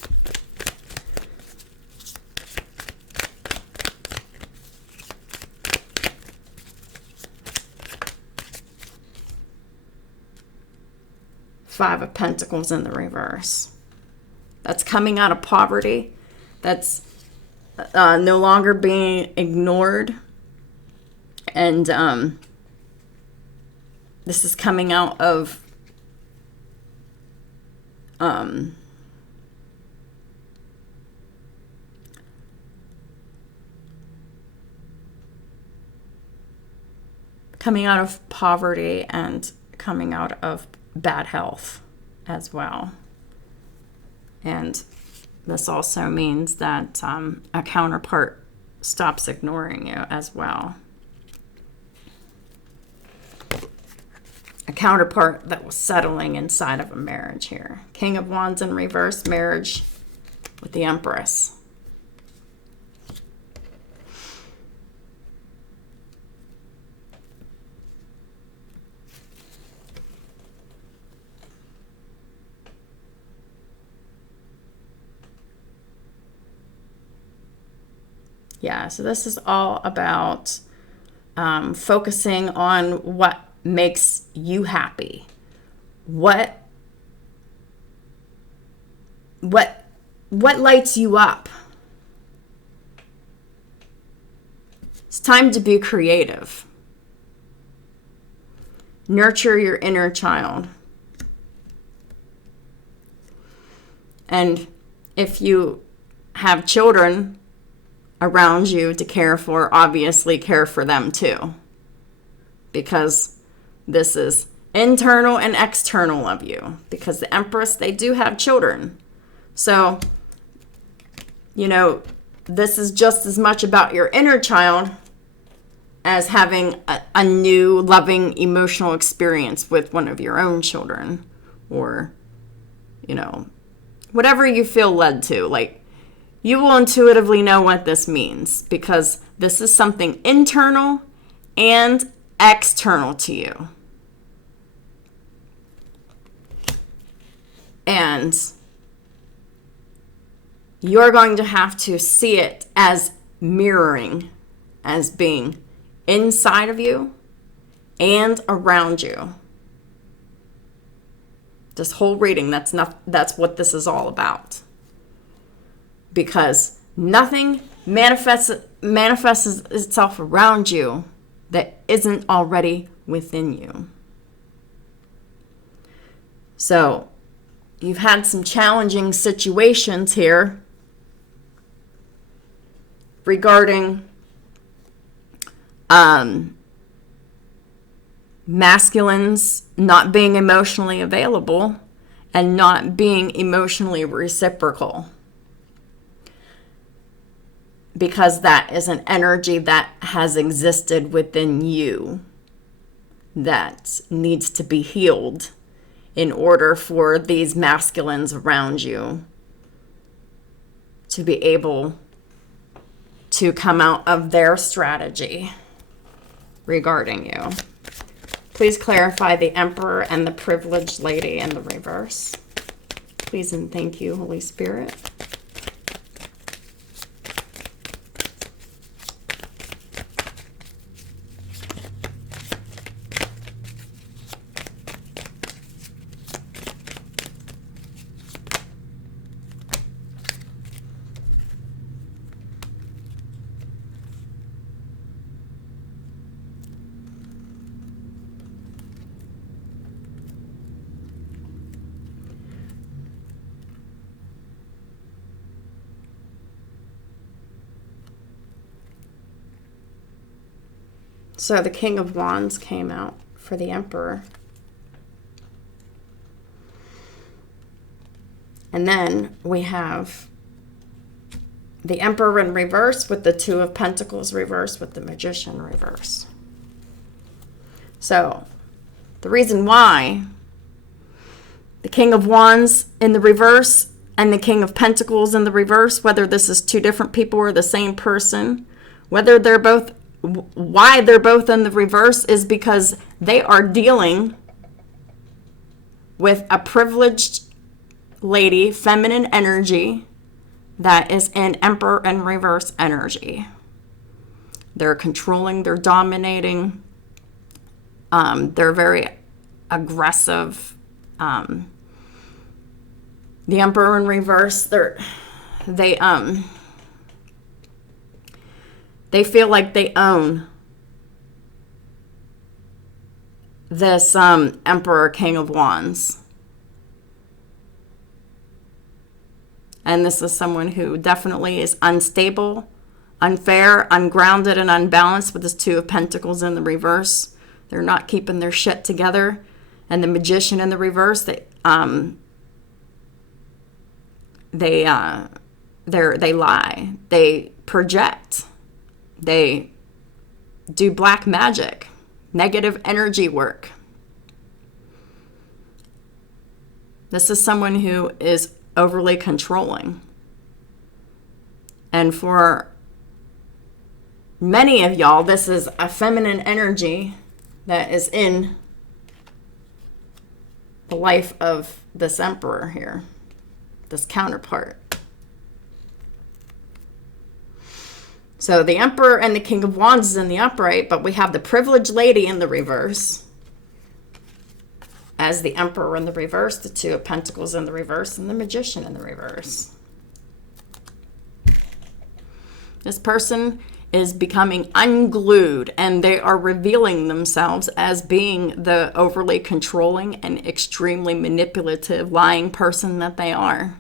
Five of Pentacles in the reverse. That's coming out of poverty. That's no longer being ignored. And this is coming out of poverty and coming out of bad health as well. And this also means that a counterpart stops ignoring you as well. A counterpart that was settling inside of a marriage here. King of Wands in reverse, marriage with the Empress. Yeah, so this is all about focusing on what makes you happy. What lights you up? It's time to be creative. Nurture your inner child. And if you have children around you to care for, obviously care for them too. Because this is internal and external of you. Because the Empress, they do have children. So, you know, this is just as much about your inner child as having a new loving emotional experience with one of your own children. Or, you know, whatever you feel led to. Like, you will intuitively know what this means because this is something internal and external to you. And you're going to have to see it as mirroring, as being inside of you and around you. This whole reading, that's what this is all about. Because nothing manifests itself around you that isn't already within you. So, you've had some challenging situations here regarding masculines not being emotionally available and not being emotionally reciprocal. Because that is an energy that has existed within you that needs to be healed in order for these masculines around you to be able to come out of their strategy regarding you. Please clarify the Emperor and the Privileged Lady in the reverse. Please and thank you, Holy Spirit. So the King of Wands came out for the Emperor. And then we have the Emperor in reverse with the Two of Pentacles reverse with the Magician reverse. So the reason why the King of Wands in the reverse and the King of Pentacles in the reverse, whether this is two different people or the same person, why they're both in the reverse is because they are dealing with a privileged lady, feminine energy that is in Emperor and reverse energy. They're controlling, they're dominating, they're very aggressive. The Emperor in reverse, they feel like they own this Emperor King of Wands. And this is someone who definitely is unstable, unfair, ungrounded, and unbalanced with this Two of Pentacles in the reverse. They're not keeping their shit together. And the Magician in the reverse, they lie. They project. They do black magic, negative energy work. This is someone who is overly controlling. And for many of y'all, this is a feminine energy that is in the life of this Emperor here, this counterpart. So the Emperor and the King of Wands is in the upright, but we have the Privileged Lady in the reverse as the Emperor in the reverse, the Two of Pentacles in the reverse, and the Magician in the reverse. This person is becoming unglued, and they are revealing themselves as being the overly controlling and extremely manipulative, lying person that they are.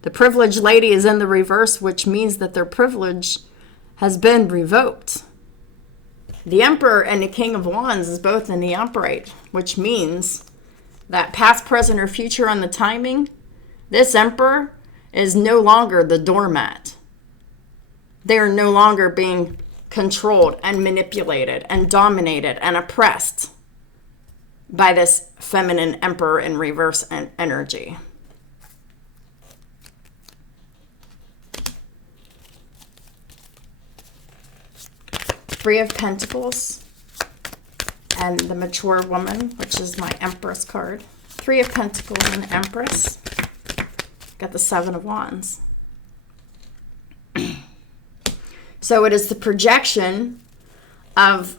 The Privileged Lady is in the reverse, which means that their privilege has been revoked. The Emperor and the King of Wands is both in the upright, which means that past, present, or future on the timing, this Emperor is no longer the doormat. They are no longer being controlled and manipulated and dominated and oppressed by this feminine Emperor in reverse energy. Three of Pentacles and the Mature Woman, which is my Empress card. Three of Pentacles and Empress. Got the Seven of Wands. So it is the projection of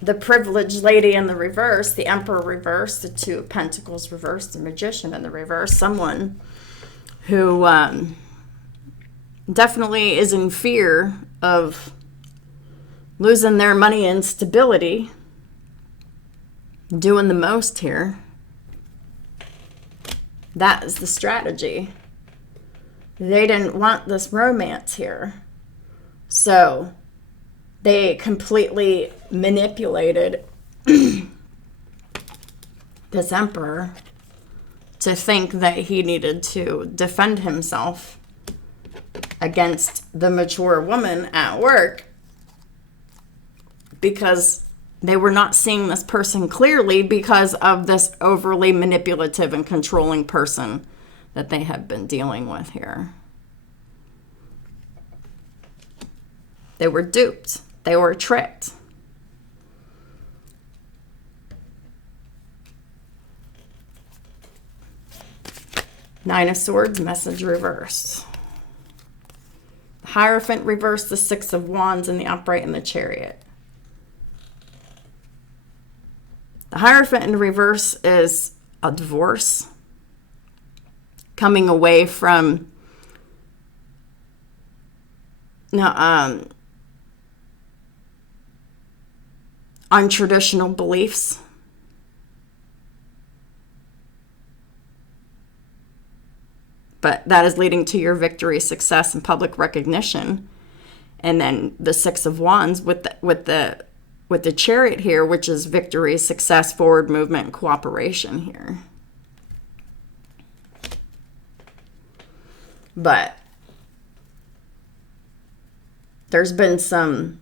the Privileged Lady in the reverse, the Emperor reverse, the Two of Pentacles reverse, the Magician in the reverse. Someone who definitely is in fear of losing their money and stability, doing the most here. That is the strategy. They didn't want this romance here. So they completely manipulated this Emperor to think that he needed to defend himself against the Mature Woman at work because they were not seeing this person clearly because of this overly manipulative and controlling person that they have been dealing with here. They were duped. They were tricked. Nine of Swords, message reversed. The Hierophant reversed, the Six of Wands in the upright, and the Chariot. The Hierophant in reverse is a divorce. Coming away from untraditional beliefs. But that is leading to your victory, success, and public recognition. And then the Six of Wands with the Chariot here, which is victory, success, forward movement, and cooperation here. But there's been some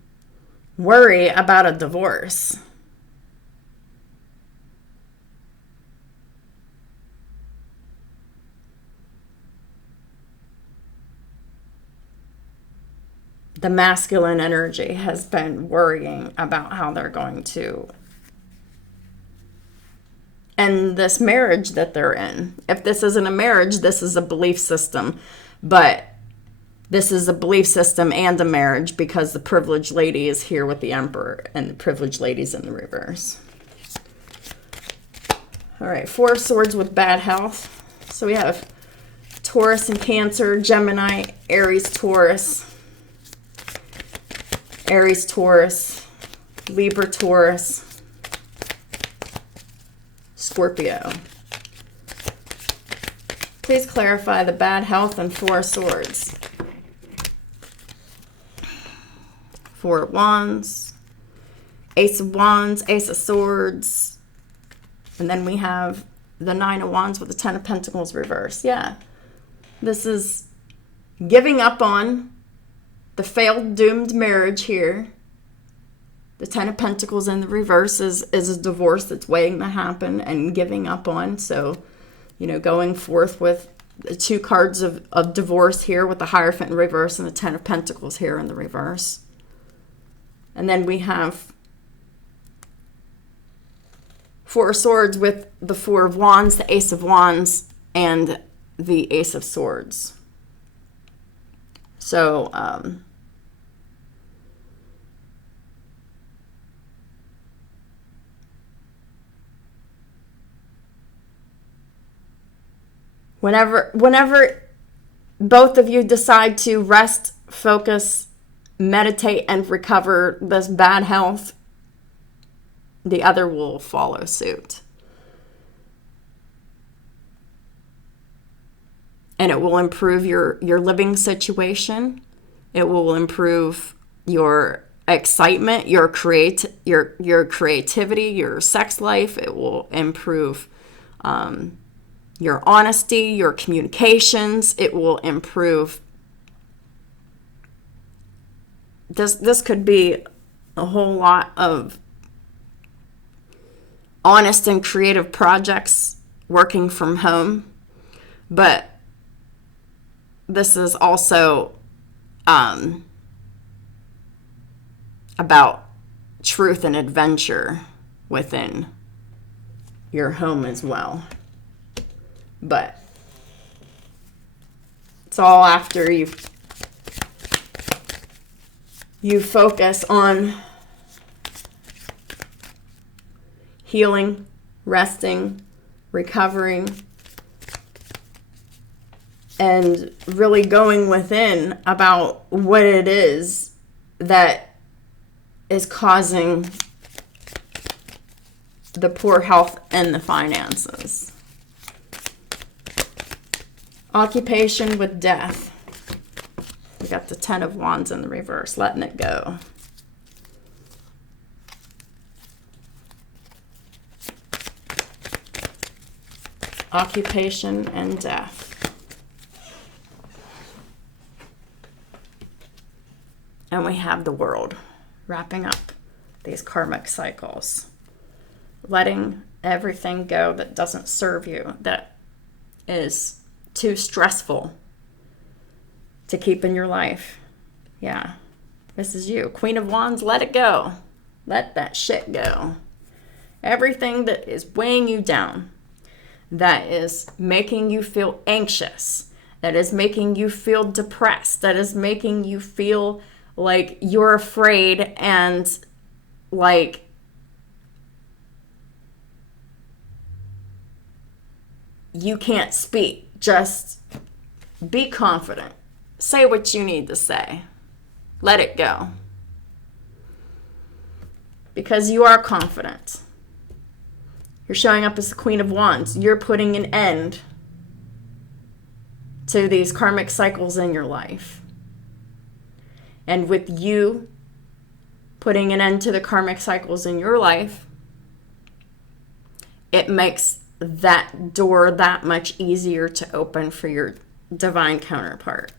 worry about a divorce. The masculine energy has been worrying about how they're going to end this marriage that they're in. If this isn't a marriage, this is a belief system. But this is a belief system and a marriage because the privileged lady is here with the Emperor and the privileged lady's in the reverse. All right, Four of Swords with bad health. So we have Taurus and Cancer, Gemini, Aries, Taurus. Aries, Taurus, Libra, Taurus, Scorpio. Please clarify the bad health and Four of Swords. Four of Wands, Ace of Wands, Ace of Swords, and then we have the Nine of Wands with the Ten of Pentacles reverse. Yeah, this is giving up on the failed, doomed marriage here. The Ten of Pentacles in the reverse is a divorce that's waiting to happen and giving up on. So, going forth with the two cards of divorce here with the Hierophant in reverse and the Ten of Pentacles here in the reverse. And then we have Four of Swords with the Four of Wands, the Ace of Wands, and the Ace of Swords. So, whenever both of you decide to rest, focus, meditate, and recover this bad health, the other will follow suit. And it will improve your living situation. It will improve your excitement, your creativity, your sex life. It will improve your honesty, your communications. It will improve. This could be a whole lot of honest and creative projects working from home, but this is also about truth and adventure within your home as well. But it's all after you focus on healing, resting, recovering, and really going within about what it is that is causing the poor health and the finances. Occupation with death. We got the Ten of Wands in the reverse, letting it go. Occupation and death. And we have the World, wrapping up these karmic cycles. Letting everything go that doesn't serve you, that is too stressful to keep in your life. Yeah. This is you. Queen of Wands, let it go. Let that shit go. Everything that is weighing you down, that is making you feel anxious, that is making you feel depressed, that is making you feel like you're afraid and like you can't speak. Just be confident. Say what you need to say. Let it go. Because you are confident. You're showing up as the Queen of Wands. You're putting an end to these karmic cycles in your life. And with you putting an end to the karmic cycles in your life, it makes that door that much easier to open for your divine counterpart,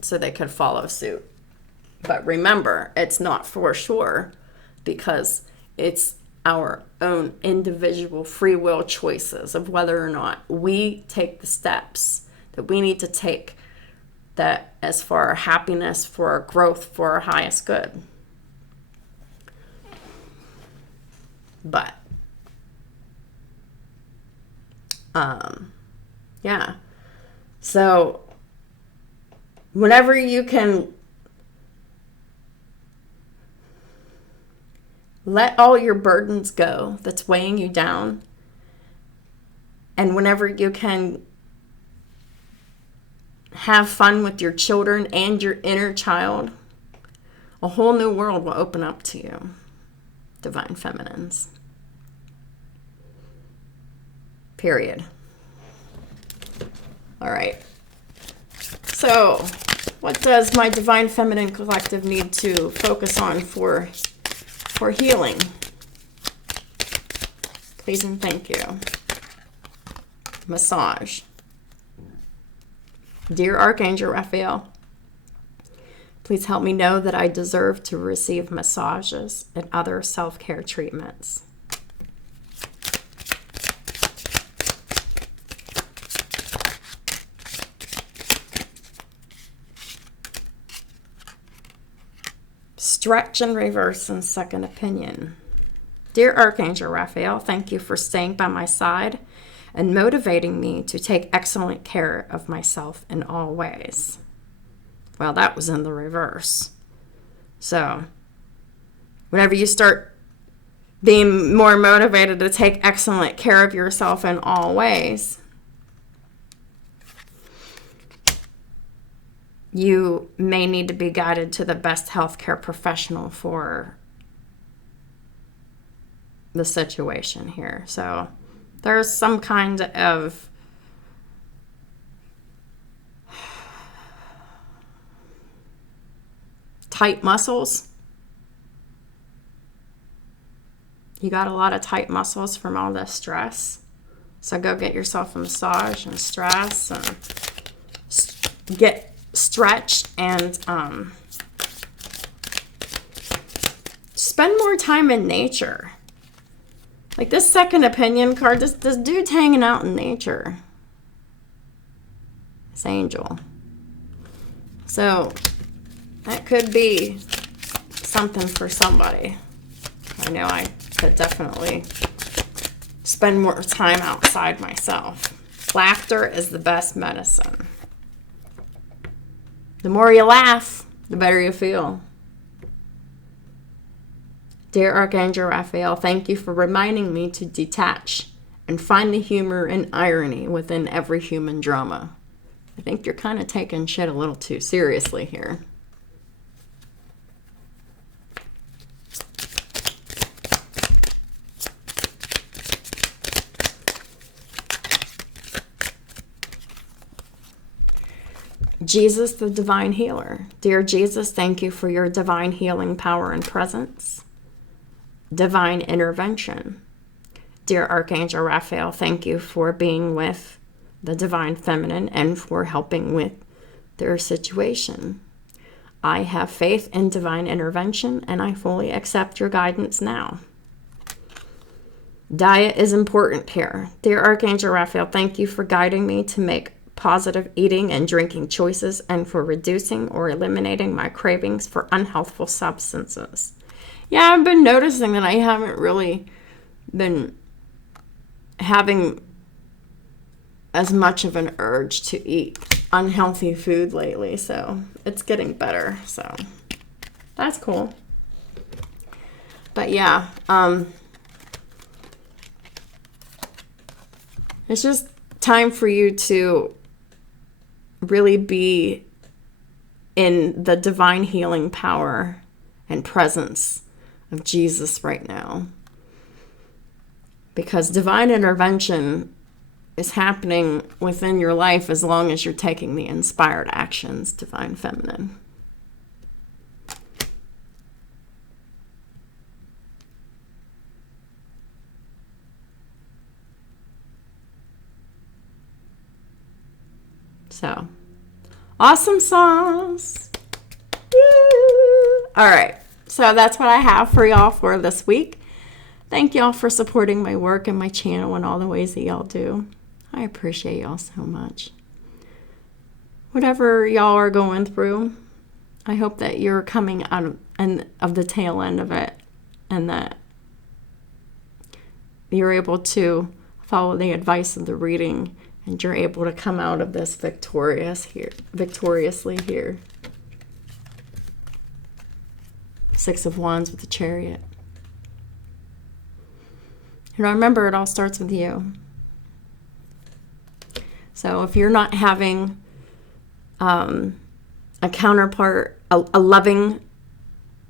so they could follow suit. But remember, it's not for sure, because it's our own individual free will choices of whether or not we take the steps that we need to take, that as for our happiness, for our growth, for our highest good. But yeah, so whenever you can let all your burdens go that's weighing you down, and whenever you can have fun with your children and your inner child, a whole new world will open up to you, divine feminines. Period. All right. So, what does my Divine Feminine Collective need to focus on for healing? Please and thank you. Massage. Dear Archangel Raphael, please help me know that I deserve to receive massages and other self-care treatments. Stretch and reverse and second opinion. Dear Archangel Raphael, thank you for staying by my side and motivating me to take excellent care of myself in all ways. Well, that was in the reverse. So, whenever you start being more motivated to take excellent care of yourself in all ways, you may need to be guided to the best healthcare professional for the situation here. So there's some kind of tight muscles. You got a lot of tight muscles from all this stress. So go get yourself a massage and stress and get stretched and spend more time in nature. Like this second opinion card, this dude's hanging out in nature. This angel. So that could be something for somebody. I know I could definitely spend more time outside myself. Laughter is the best medicine. The more you laugh, the better you feel. Dear Archangel Raphael, thank you for reminding me to detach and find the humor and irony within every human drama. I think you're kind of taking shit a little too seriously here. Jesus, the divine healer. Dear Jesus, thank you for your divine healing power and presence. Divine intervention. Dear Archangel Raphael, thank you for being with the divine feminine and for helping with their situation. I have faith in divine intervention and I fully accept your guidance now. Diet is important here. Dear Archangel Raphael, thank you for guiding me to make positive eating and drinking choices and for reducing or eliminating my cravings for unhealthful substances. Yeah, I've been noticing that I haven't really been having as much of an urge to eat unhealthy food lately, so it's getting better, so that's cool. But yeah, it's just time for you to really be in the divine healing power and presence of Jesus right now, because divine intervention is happening within your life as long as you're taking the inspired actions, Divine Feminine. So, awesome sauce. Woo! All right, so that's what I have for y'all for this week. Thank y'all for supporting my work and my channel in all the ways that y'all do. I appreciate y'all so much. Whatever y'all are going through, I hope that you're coming out of the tail end of it, and that you're able to follow the advice of the reading, and you're able to come out of this victoriously here. Six of Wands with the Chariot. And remember, it all starts with you. So if you're not having a counterpart, a loving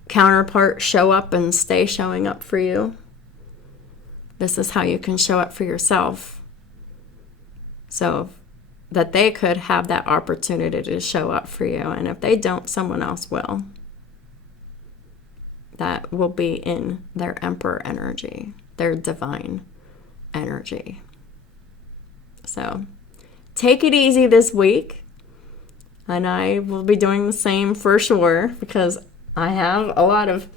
counterpart show up and stay showing up for you, this is how you can show up for yourself, so that they could have that opportunity to show up for you. And if they don't, someone else will. That will be in their Emperor energy, their divine energy. So take it easy this week. And I will be doing the same for sure, because I have a lot of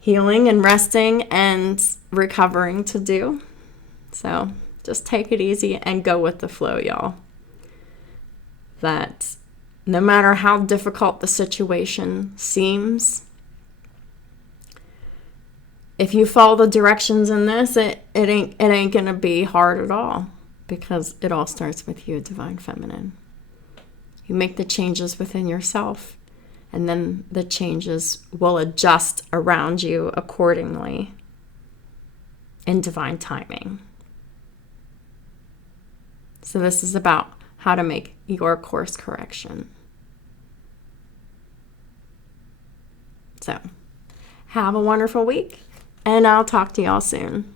healing and resting and recovering to do. So just take it easy and go with the flow, y'all. That no matter how difficult the situation seems, if you follow the directions in this, it ain't gonna be hard at all, because it all starts with you, Divine Feminine. You make the changes within yourself, and then the changes will adjust around you accordingly in divine timing. So this is about how to make your course correction. So have a wonderful week, and I'll talk to y'all soon.